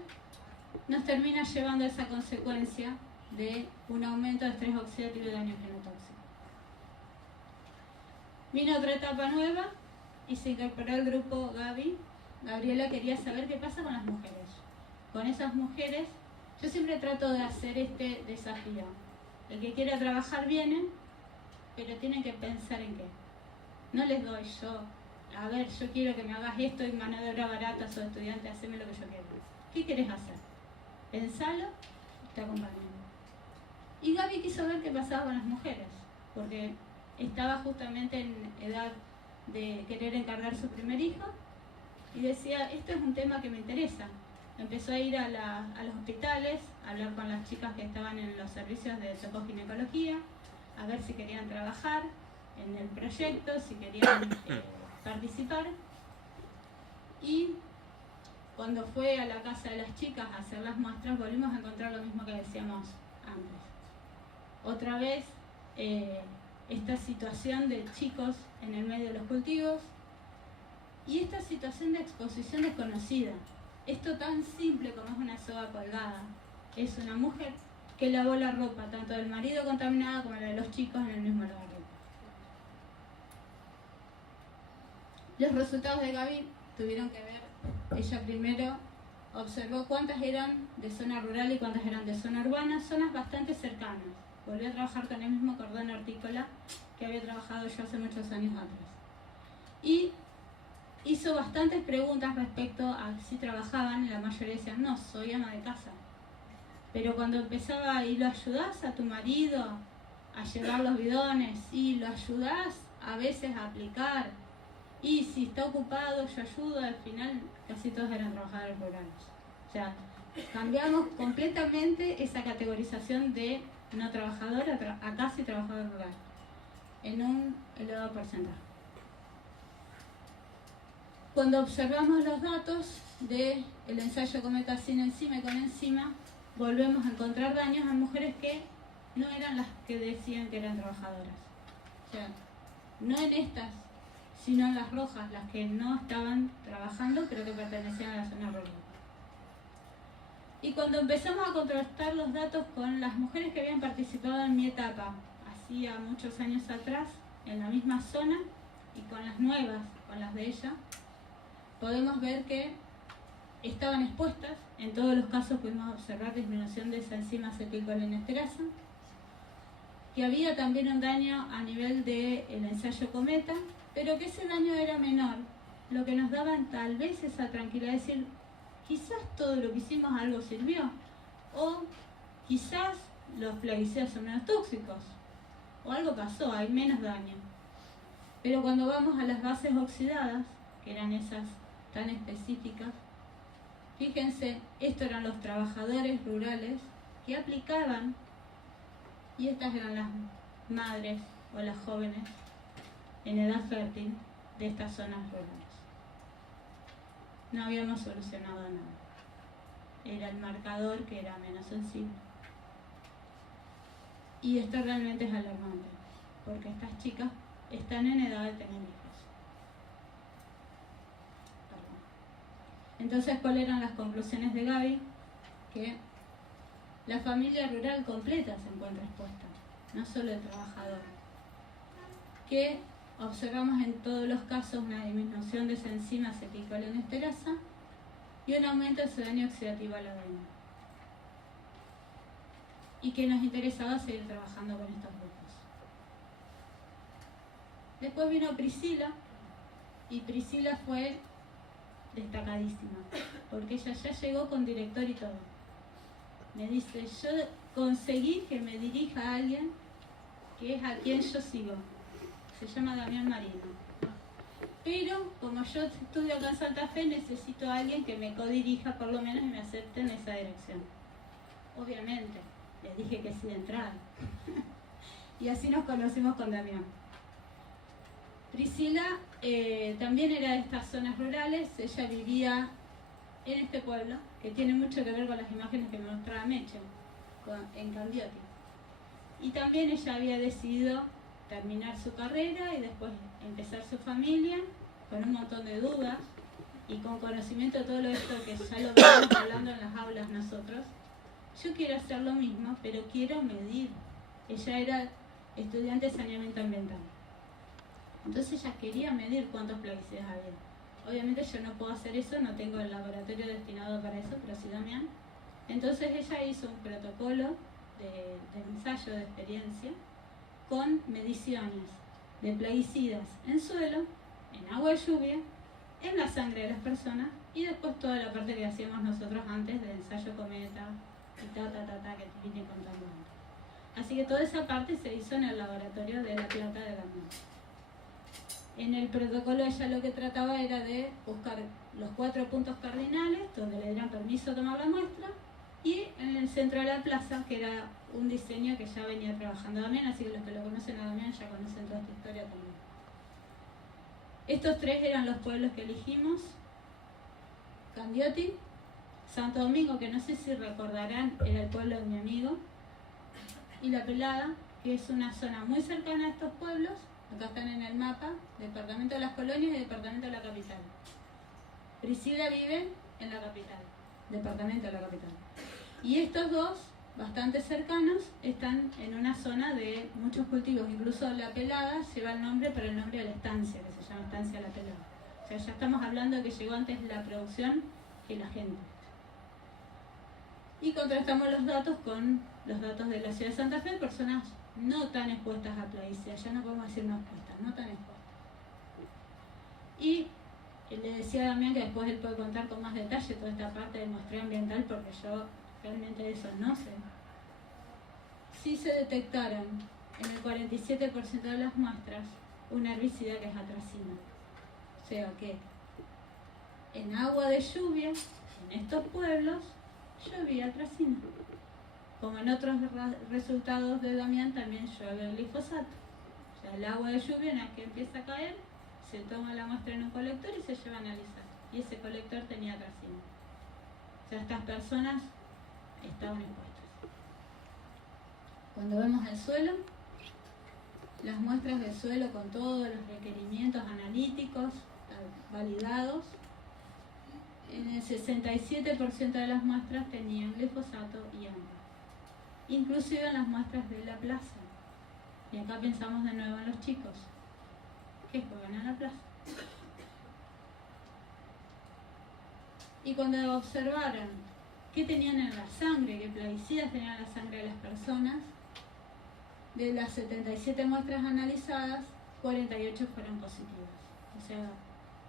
nos termina llevando a esa consecuencia de un aumento de estrés oxidativo y daño genotóxico. Vino otra etapa nueva y se incorporó al grupo Gaby. Gabriela quería saber qué pasa con las mujeres. Con esas mujeres, yo siempre trato de hacer este desafío. El que quiera trabajar viene, pero tienen que pensar en qué. No les doy yo, a ver, yo quiero que me hagas esto y mano de obra barata, soy estudiante, haceme lo que yo quiero. ¿Qué querés hacer? Pensalo, te acompaño. Y Gaby quiso ver qué pasaba con las mujeres, porque estaba justamente en edad de querer encargar su primer hijo y decía, esto es un tema que me interesa. Empezó a ir a los hospitales, a hablar con las chicas que estaban en los servicios de tocoginecología, a ver si querían trabajar en el proyecto, si querían participar. Y cuando fue a la casa de las chicas a hacer las muestras, volvimos a encontrar lo mismo que decíamos antes. Otra vez, esta situación de chicos en el medio de los cultivos y esta situación de exposición desconocida. Esto tan simple como es una soga colgada. Es una mujer que lavó la ropa, tanto del marido contaminada como la de los chicos en el mismo lavarropa. Los resultados de Gaby tuvieron que ver, ella primero observó cuántas eran de zona rural y cuántas eran de zona urbana, zonas bastante cercanas. Volvió a trabajar con el mismo cordón hortícola que había trabajado yo hace muchos años atrás. Y hizo bastantes preguntas respecto a si trabajaban, y la mayoría decían, no, soy ama de casa. Pero cuando empezaba, ¿y lo ayudás a tu marido a llevar los bidones? ¿Y lo ayudás a veces a aplicar? Y si está ocupado, yo ayudo. Al final, casi todos eran trabajadores rurales. O sea, Cambiamos completamente esa categorización de no trabajador a casi trabajador rural, en un elevado porcentaje. Cuando observamos los datos del ensayo Cometa sin enzima y con enzima, volvemos a encontrar daños en mujeres que no eran las que decían que eran trabajadoras. O sea, no en estas, sino en las rojas, las que no estaban trabajando, pero que pertenecían a la zona rural. Y cuando empezamos a contrastar los datos con las mujeres que habían participado en mi etapa, hacía muchos años atrás, en la misma zona, y con las nuevas, con las de ella, podemos ver que estaban expuestas. En todos los casos pudimos observar disminución de esa enzima acetilcolinesterasa, que había también un daño a nivel del ensayo Cometa, pero que ese daño era menor, lo que nos daba tal vez esa tranquilidad de decir, quizás todo lo que hicimos algo sirvió, o quizás los plaguicidas son menos tóxicos, o algo pasó, hay menos daño. Pero cuando vamos a las bases oxidadas, que eran esas tan específicas, fíjense, estos eran los trabajadores rurales que aplicaban, y estas eran las madres o las jóvenes en edad fértil de estas zonas rurales. No habíamos solucionado nada. Era el marcador que era menos sensible. Y esto realmente es alarmante, porque estas chicas están en edad de tener hijos. Entonces, ¿cuáles eran las conclusiones de Gaby? Que la familia rural completa se encuentra expuesta, no solo el trabajador. Que observamos en todos los casos una disminución de esa enzima acetilcolinesterasa y un aumento de su daño oxidativo al ADN. Y que nos interesaba seguir trabajando con estos grupos. Después vino Priscila, y Priscila fue destacadísima, porque ella ya llegó con director y todo. Me dice, yo conseguí que me dirija a alguien que es a quien yo sigo. Se llama Damián Marino. Pero como yo estudio acá en Santa Fe, necesito a alguien que me codirija por lo menos y me acepte en esa dirección. Obviamente, les dije que sí de entrada. Y así nos conocimos con Damián. Priscila también era de estas zonas rurales. Ella vivía en este pueblo, que tiene mucho que ver con las imágenes que me mostraba Meche, en Candioti. Y también ella había decidido terminar su carrera y después empezar su familia, con un montón de dudas y con conocimiento de todo esto que ya lo venimos hablando en las aulas nosotros. Yo quiero hacer lo mismo, pero quiero medir. Ella era estudiante de saneamiento ambiental. Entonces ella quería medir cuántos plaguicidas había. Obviamente yo no puedo hacer eso, no tengo el laboratorio destinado para eso, pero sí Damián. Entonces ella hizo un protocolo de ensayo de experiencia con mediciones de plaguicidas en suelo, en agua de lluvia, en la sangre de las personas y después toda la parte que hacíamos nosotros antes del ensayo Cometa y que te vine contando antes. Así que toda esa parte se hizo en el laboratorio de La Plata de Damián. En el protocolo ella lo que trataba era de buscar los 4 puntos cardinales donde le dieran permiso a tomar la muestra y en el centro de la plaza, que era un diseño que ya venía trabajando Damián, así que los que lo conocen a Damián ya conocen toda esta historia también. Estos 3 eran los pueblos que elegimos: Candioti, Santo Domingo, que no sé si recordarán, era el pueblo de mi amigo, y La Pelada, que es una zona muy cercana a estos pueblos. Acá están en el mapa, departamento de las Colonias y departamento de la capital. Priscila vive en la capital, departamento de la capital. Y estos dos, bastante cercanos, están en una zona de muchos cultivos. Incluso La Pelada lleva el nombre por el nombre de la estancia, que se llama Estancia La Pelada. O sea, ya estamos hablando de que llegó antes la producción que la gente. Y contrastamos los datos con los datos de la ciudad de Santa Fe, personas no tan expuestas a plaguicidas, ya no podemos decir no expuestas, no tan expuestas. Y le decía a Damián que después él puede contar con más detalle toda esta parte del muestreo ambiental, porque yo realmente de eso no sé. Sí se detectaron en el 47% de las muestras una herbicida que es atracina. O sea que en agua de lluvia, en estos pueblos, llovía tracina. Como en otros resultados de Damián también llueve el glifosato. O sea, el agua de lluvia, una vez que empieza a caer, se toma la muestra en un colector y se lleva a analizar. Y ese colector tenía tracina. O sea, estas personas estaban expuestas. Cuando vemos el suelo, las muestras del suelo con todos los requerimientos analíticos validados, en el 67% de las muestras tenían glifosato y AMPA, inclusive en las muestras de la plaza. Y acá pensamos de nuevo en los chicos que juegan a la plaza. Y cuando observaron qué tenían en la sangre, qué plaguicidas tenían en la sangre de las personas, de las 77 muestras analizadas, 48 fueron positivas. O sea,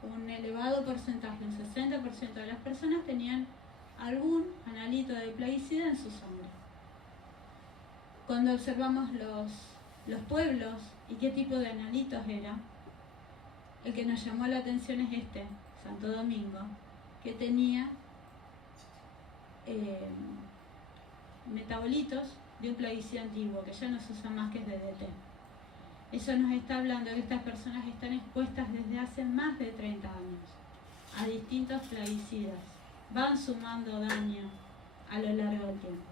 un elevado porcentaje, un 60% de las personas tenían algún analito de plaguicida en su sangre. Cuando observamos los pueblos y qué tipo de analitos era, el que nos llamó la atención es este, Santo Domingo, que tenía metabolitos de un plaguicida antiguo, que ya no se usa más, que es DDT. Eso nos está hablando de que estas personas están expuestas desde hace más de 30 años a distintos plaguicidas. Van sumando daño a lo largo del tiempo.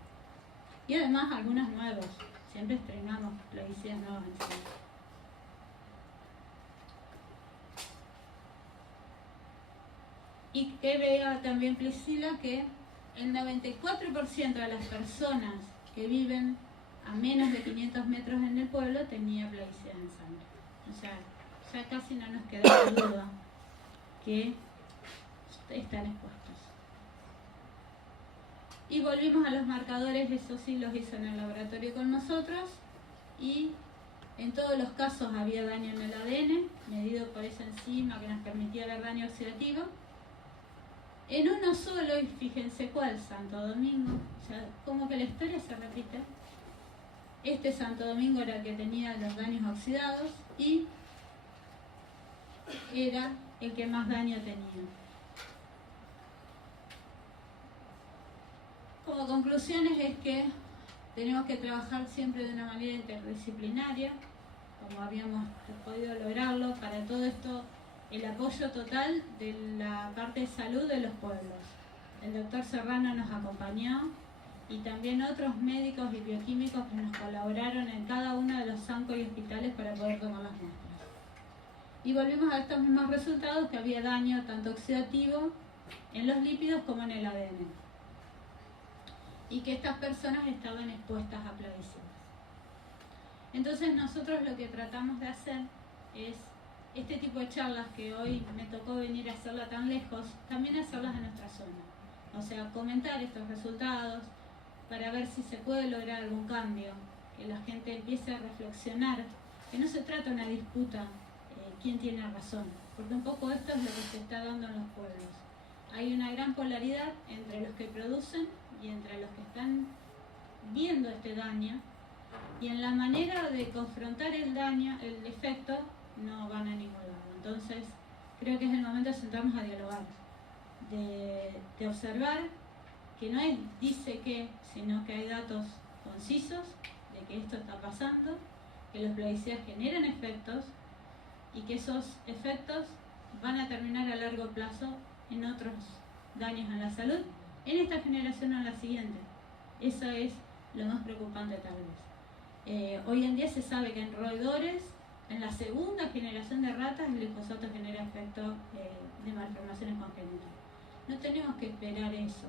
Y además algunos nuevos. Siempre estrenamos plaguicidas nuevas en sí. Y que vea también Priscila que el 94% de las personas que viven a menos de 500 metros en el pueblo tenía plaguicida en sangre. O sea, ya casi no nos queda duda que están expuestos. Y volvimos a los marcadores, eso sí los hizo en el laboratorio con nosotros, y en todos los casos había daño en el ADN, medido por esa enzima que nos permitía ver daño oxidativo. En uno solo, y fíjense cuál, Santo Domingo, o sea, como que la historia se repite. Este Santo Domingo era el que tenía los daños oxidados y era el que más daño tenía. Como conclusiones es que tenemos que trabajar siempre de una manera interdisciplinaria, como habíamos podido lograrlo. Para todo esto, el apoyo total de la parte de salud de los pueblos. El doctor Serrano nos acompañó y también otros médicos y bioquímicos que nos colaboraron en cada uno de los SANCO y hospitales para poder tomar las muestras. Y volvimos a estos mismos resultados, que había daño tanto oxidativo en los lípidos como en el ADN. Y que estas personas estaban expuestas a plaguicidas. Entonces nosotros lo que tratamos de hacer es este tipo de charlas, que hoy me tocó venir a hacerla tan lejos, también hacerlas en nuestra zona. O sea, comentar estos resultados para ver si se puede lograr algún cambio, que la gente empiece a reflexionar, que no se trata de una disputa quién tiene razón, porque un poco esto es lo que se está dando en los pueblos. Hay una gran polaridad entre los que producen y entre los que están viendo este daño, y en la manera de confrontar el daño, el efecto, no van a ningún lado. Entonces, creo que es el momento de sentarnos a dialogar, de observar que no es dice que, sino que hay datos concisos de que esto está pasando, que los plaguicidas generan efectos y que esos efectos van a terminar a largo plazo en otros daños en la salud, en esta generación o en la siguiente. Eso es lo más preocupante tal vez. Hoy en día se sabe que en roedores, en la segunda generación de ratas, el glifosato genera efectos de malformaciones congénitas. No tenemos que esperar eso,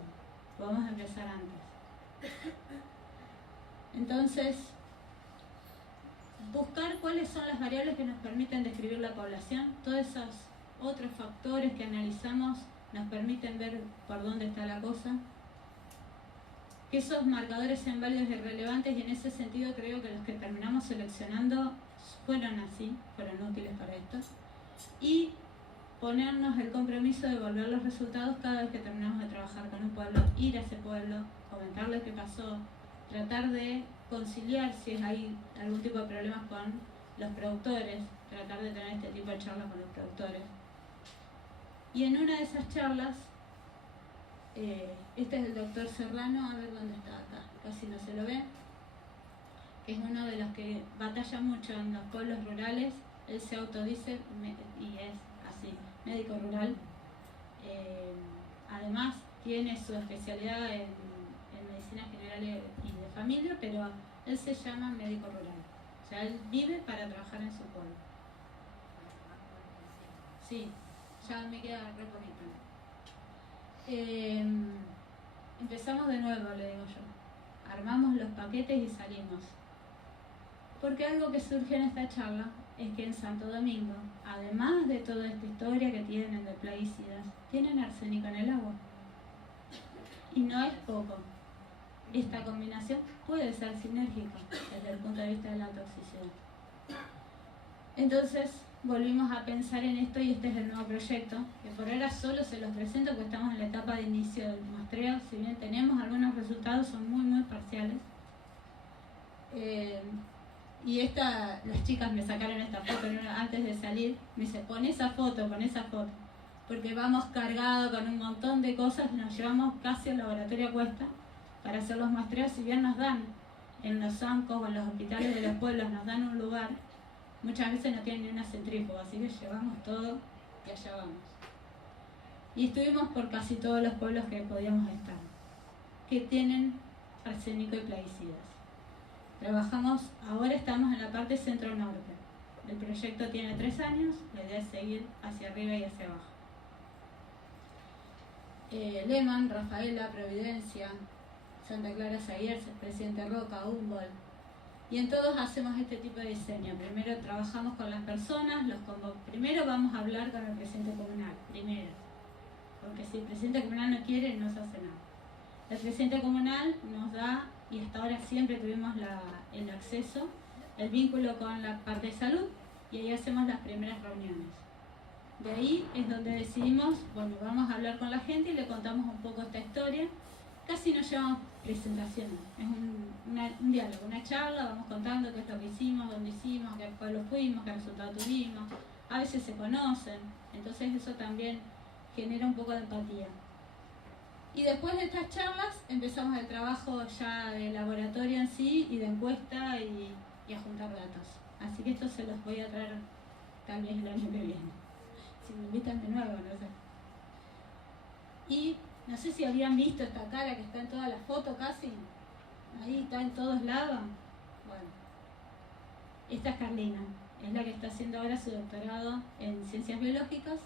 podemos empezar antes. Entonces, buscar cuáles son las variables que nos permiten describir la población. Todos esos otros factores que analizamos nos permiten ver por dónde está la cosa. Que esos marcadores sean válidos y relevantes, y en ese sentido creo que los que terminamos seleccionando fueron así, fueron útiles para esto. Y ponernos el compromiso de volver los resultados cada vez que terminamos de trabajar con un pueblo, ir a ese pueblo, comentarles qué pasó, tratar de conciliar si hay algún tipo de problemas con los productores, tratar de tener este tipo de charlas con los productores. Y en una de esas charlas Este es el doctor Serrano, a ver dónde está acá, casi no se lo ve, que es uno de los que batalla mucho en los pueblos rurales. Él se autodice, y es así, médico rural. Además tiene su especialidad en medicina general y de familia, pero él se llama médico rural. O sea, él vive para trabajar en su pueblo. Sí, ya me queda re poquito. Empezamos de nuevo, le digo yo. Armamos los paquetes y salimos. Porque algo que surge en esta charla es que en Santo Domingo, además de toda esta historia que tienen de plaguicidas, tienen arsénico en el agua. Y no es poco. Esta combinación puede ser sinérgica desde el punto de vista de la toxicidad. Entonces volvimos a pensar en esto y este es el nuevo proyecto, que por ahora solo se los presento porque estamos en la etapa de inicio del muestreo. Si bien tenemos algunos resultados, son muy parciales. Y las chicas me sacaron esta foto antes de salir. Me dice, pon esa foto, porque vamos cargados con un montón de cosas, nos llevamos casi al laboratorio a cuesta para hacer los muestreos. Si bien nos dan en los zancos o en los hospitales de los pueblos, nos dan un lugar, muchas veces no tienen ni una centrífuga, así que llevamos todo y allá vamos. Y estuvimos por casi todos los pueblos que podíamos estar, que tienen arsénico y plaguicidas. Ahora estamos en la parte centro-norte. El proyecto tiene 3 años, la idea es seguir hacia arriba y hacia abajo. Lehmann, Rafaela, Providencia, Santa Clara Sayers, Presidente Roca, Humboldt. Y en todos hacemos este tipo de diseño. Primero trabajamos con las personas, primero vamos a hablar con el presidente comunal, primero. Porque si el presidente comunal no quiere, no se hace nada. El presidente comunal nos da, y hasta ahora siempre tuvimos el acceso, el vínculo con la parte de salud, y ahí hacemos las primeras reuniones. De ahí es donde decidimos, bueno, vamos a hablar con la gente y le contamos un poco esta historia. Casi no llevamos presentaciones, es un diálogo, una charla, vamos contando qué es lo que hicimos, dónde hicimos, qué pueblo fuimos, qué resultado tuvimos. A veces se conocen, entonces eso también genera un poco de empatía. Y después de estas charlas empezamos el trabajo ya de laboratorio en sí y de encuesta y a juntar datos. Así que esto se los voy a traer tal vez el año que viene. Si me invitan de nuevo, no sé. Y no sé si habían visto esta cara que está en todas las fotos casi. Ahí está en todos lados. Bueno, esta es Carlina. Es la que está haciendo ahora su doctorado en Ciencias Biológicas.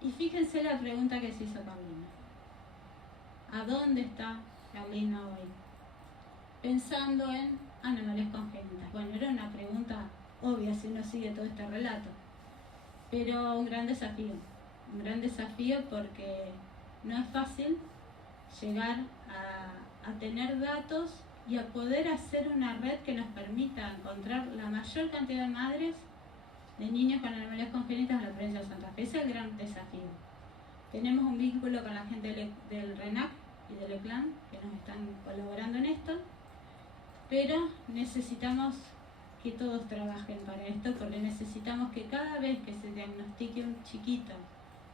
Y fíjense la pregunta que se hizo Carlina. ¿A dónde está Carlina hoy? Pensando en anomalias congénitas. Bueno, era una pregunta obvia si uno sigue todo este relato. Pero un gran desafío porque no es fácil llegar a tener datos y a poder hacer una red que nos permita encontrar la mayor cantidad de madres de niños con anomalias congénitas en la provincia de Santa Fe. Ese es el gran desafío. Tenemos un vínculo con la gente del RENAC y del ECLAN que nos están colaborando en esto, pero necesitamos que todos trabajen para esto, porque necesitamos que cada vez que se diagnostique un chiquito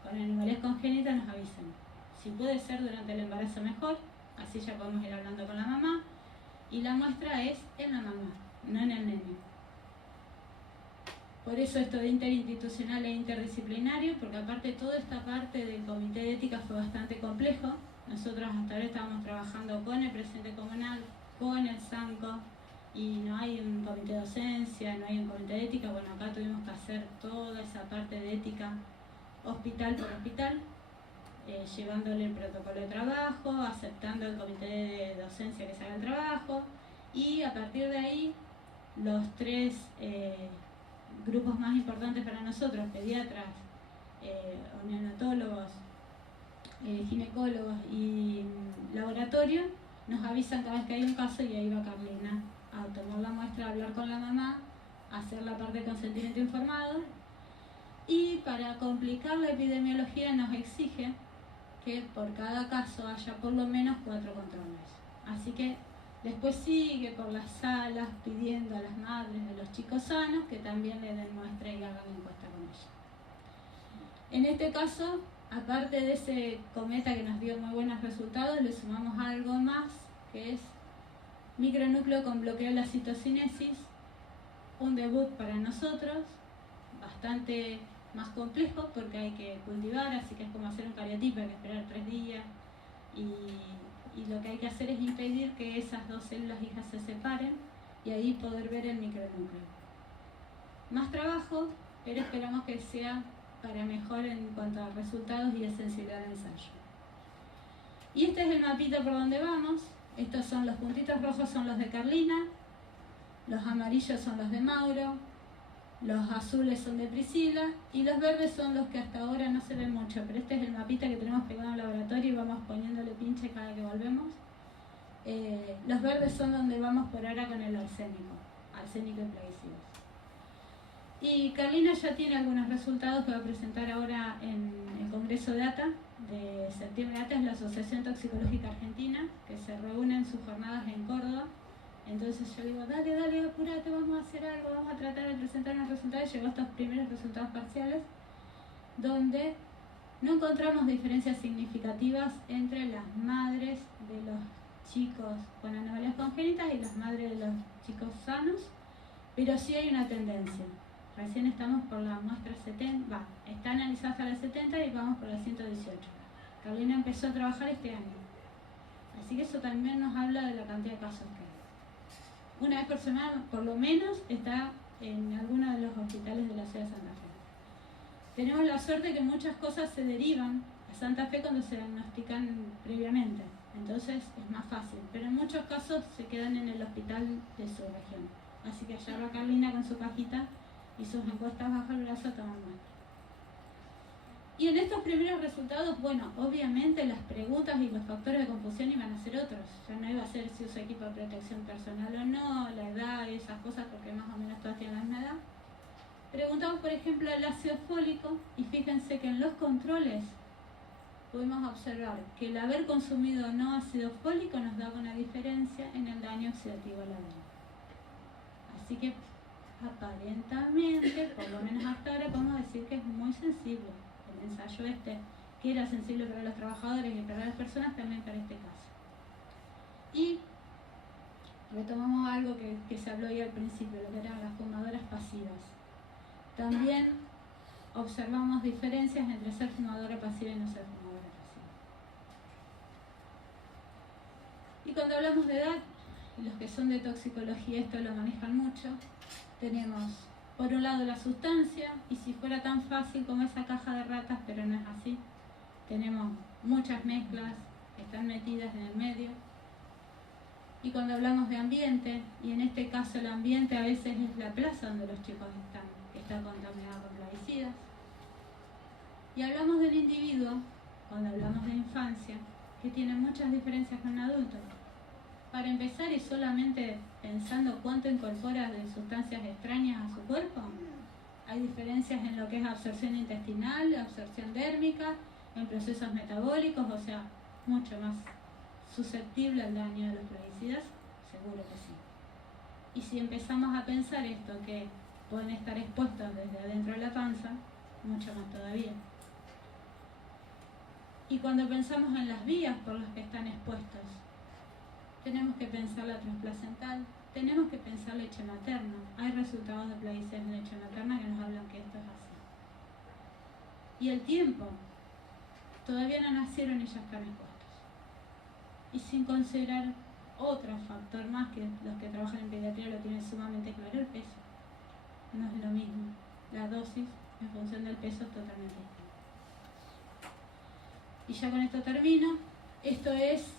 con anomalias congénitas nos avisen. Si puede ser durante el embarazo mejor, así ya podemos ir hablando con la mamá, y la muestra es en la mamá, no en el nene. Por eso esto de interinstitucional e interdisciplinario, porque aparte toda esta parte del comité de ética fue bastante complejo. Nosotros hasta ahora estábamos trabajando con el presidente comunal, con el SANCO, y no hay un comité de docencia, no hay un comité de ética. Bueno, acá tuvimos que hacer toda esa parte de ética hospital por hospital, llevándole el protocolo de trabajo, aceptando el comité de docencia que se haga el trabajo, y a partir de ahí los 3 grupos más importantes para nosotros, pediatras, neonatólogos, ginecólogos y laboratorio, nos avisan cada vez que hay un caso, y ahí va Carlina a tomar la muestra, a hablar con la mamá, a hacer la parte de consentimiento informado. Y para complicar la epidemiología nos exige que por cada caso haya por lo menos 4 controles. Así que después sigue por las salas pidiendo a las madres de los chicos sanos que también le den muestra y hagan encuesta con ella. En este caso Aparte de ese cometa que nos dio muy buenos resultados, le sumamos algo más, que es micronúcleo con bloqueo de la citocinesis, un debut para nosotros, bastante más complejo porque hay que cultivar, así que es como hacer un cariotipo, hay que esperar 3 días y lo que hay que hacer es impedir que esas dos células hijas se separen y ahí poder ver el micronúcleo. Más trabajo, pero esperamos que sea para mejor en cuanto a resultados y a sensibilidad al ensayo. Y este es el mapita por donde vamos. Estos son los puntitos rojos, son los de Carlina, los amarillos son los de Mauro, los azules son de Priscila y los verdes son los que hasta ahora no se ven mucho, pero este es el mapita que tenemos pegado en el laboratorio y vamos poniéndole pinche cada que volvemos. Los verdes son donde vamos por ahora con el arsénico y plaguicidas. Y Carlina ya tiene algunos resultados que va a presentar ahora en el Congreso de ATA de septiembre. ATA es la Asociación Toxicológica Argentina, que se reúne en sus jornadas en Córdoba. Entonces yo digo, dale, apurate, vamos a hacer algo, vamos a tratar de presentar unos resultados. Llegó a estos primeros resultados parciales, donde no encontramos diferencias significativas entre las madres de los chicos con anomalías congénitas y las madres de los chicos sanos, pero sí hay una tendencia. Recién estamos por la muestra 70, está analizada hasta la 70 y vamos por la 118. Carolina empezó a trabajar este año. Así que eso también nos habla de la cantidad de casos que hay. Una vez por semana, por lo menos, está en alguno de los hospitales de la ciudad de Santa Fe. Tenemos la suerte que muchas cosas se derivan a Santa Fe cuando se diagnostican previamente. Entonces es más fácil. Pero en muchos casos se quedan en el hospital de su región. Así que allá va Carolina con su cajita y sus encuestas bajo el brazo tomando muestra. Y en estos primeros resultados, bueno, obviamente las preguntas y los factores de confusión iban a ser otros. Ya no iba a ser si usa equipo de protección personal o no, la edad y esas cosas, porque más o menos todas tienen la misma edad. Preguntamos, por ejemplo, el ácido fólico y fíjense que en los controles pudimos observar que el haber consumido no ácido fólico nos daba una diferencia en el daño oxidativo a la vena. Así que aparentemente, por lo menos hasta ahora, podemos decir que es muy sensible. El ensayo que era sensible para los trabajadores y para las personas, también para este caso. Y retomamos algo que se habló ahí al principio, lo que eran las fumadoras pasivas. También observamos diferencias entre ser fumadora pasiva y no ser fumadora pasiva. Y cuando hablamos de edad, los que son de toxicología esto lo manejan mucho. Tenemos por un lado la sustancia, y si fuera tan fácil como esa caja de ratas, pero no es así. Tenemos muchas mezclas que están metidas en el medio. Y cuando hablamos de ambiente, y en este caso el ambiente a veces es la plaza donde los chicos están, que está contaminada con plaguicidas. Y hablamos del individuo, cuando hablamos de infancia, que tiene muchas diferencias con un adulto. Para empezar, y solamente pensando cuánto incorpora de sustancias extrañas a su cuerpo, hay diferencias en lo que es absorción intestinal, absorción dérmica, en procesos metabólicos, o sea, mucho más susceptible al daño de los plaguicidas, seguro que sí. Y si empezamos a pensar esto, que pueden estar expuestos desde adentro de la panza, mucho más todavía. Y cuando pensamos en las vías por las que están expuestos, tenemos que pensar la transplacental, tenemos que pensar leche materna. Hay resultados de plaguicidas en leche materna que nos hablan que esto es así. Y el tiempo, todavía no nacieron y ya están expuestos. Y sin considerar otro factor más, que los que trabajan en pediatría lo tienen sumamente claro, el peso. No es lo mismo. La dosis en función del peso es totalmente distinta. Y ya con esto termino. Esto es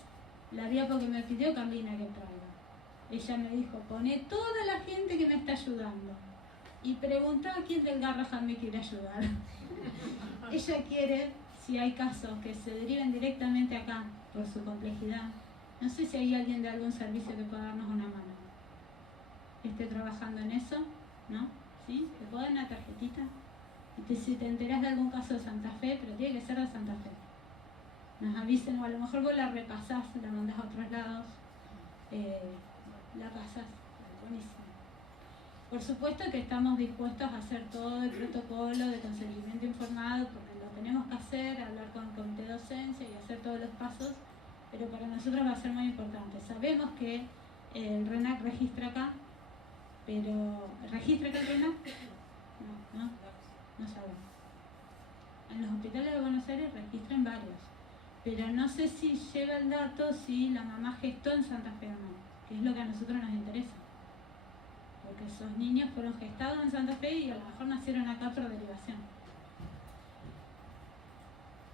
la diapo que me pidió Carlina que traiga. Ella me dijo, poné toda la gente que me está ayudando. Y preguntá a quién del Garrahan me quiere ayudar. Ella quiere, si hay casos que se deriven directamente acá por su complejidad, no sé si hay alguien de algún servicio que pueda darnos una mano. Esté trabajando en eso, ¿no? ¿Sí? ¿Te puedo dar una tarjetita? Y si te enterás de algún caso de Santa Fe, pero tiene que ser de Santa Fe. Nos avisen, o a lo mejor vos la repasás, la mandás a otros lados, la pasás, buenísimo. Por supuesto que estamos dispuestos a hacer todo el protocolo de consentimiento informado, porque lo tenemos que hacer, hablar con el comité de docencia y hacer todos los pasos, pero para nosotros va a ser muy importante. Sabemos que el RENAC registra acá, pero ¿registra acá el RENAC? No sabemos. En los hospitales de Buenos Aires registran varios, pero no sé si lleva el dato si la mamá gestó en Santa Fe o no, que es lo que a nosotros nos interesa. Porque esos niños fueron gestados en Santa Fe y a lo mejor nacieron acá por derivación.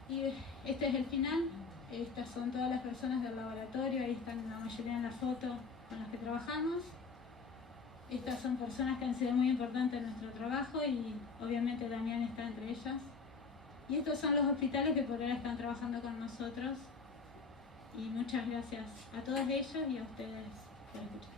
Y este es el final. Estas son todas las personas del laboratorio, ahí están la mayoría en la foto con las que trabajamos. Estas son personas que han sido muy importantes en nuestro trabajo y obviamente Damián está entre ellas. Y estos son los hospitales que por ahora están trabajando con nosotros. Y muchas gracias a todos ellos y a ustedes por escuchar.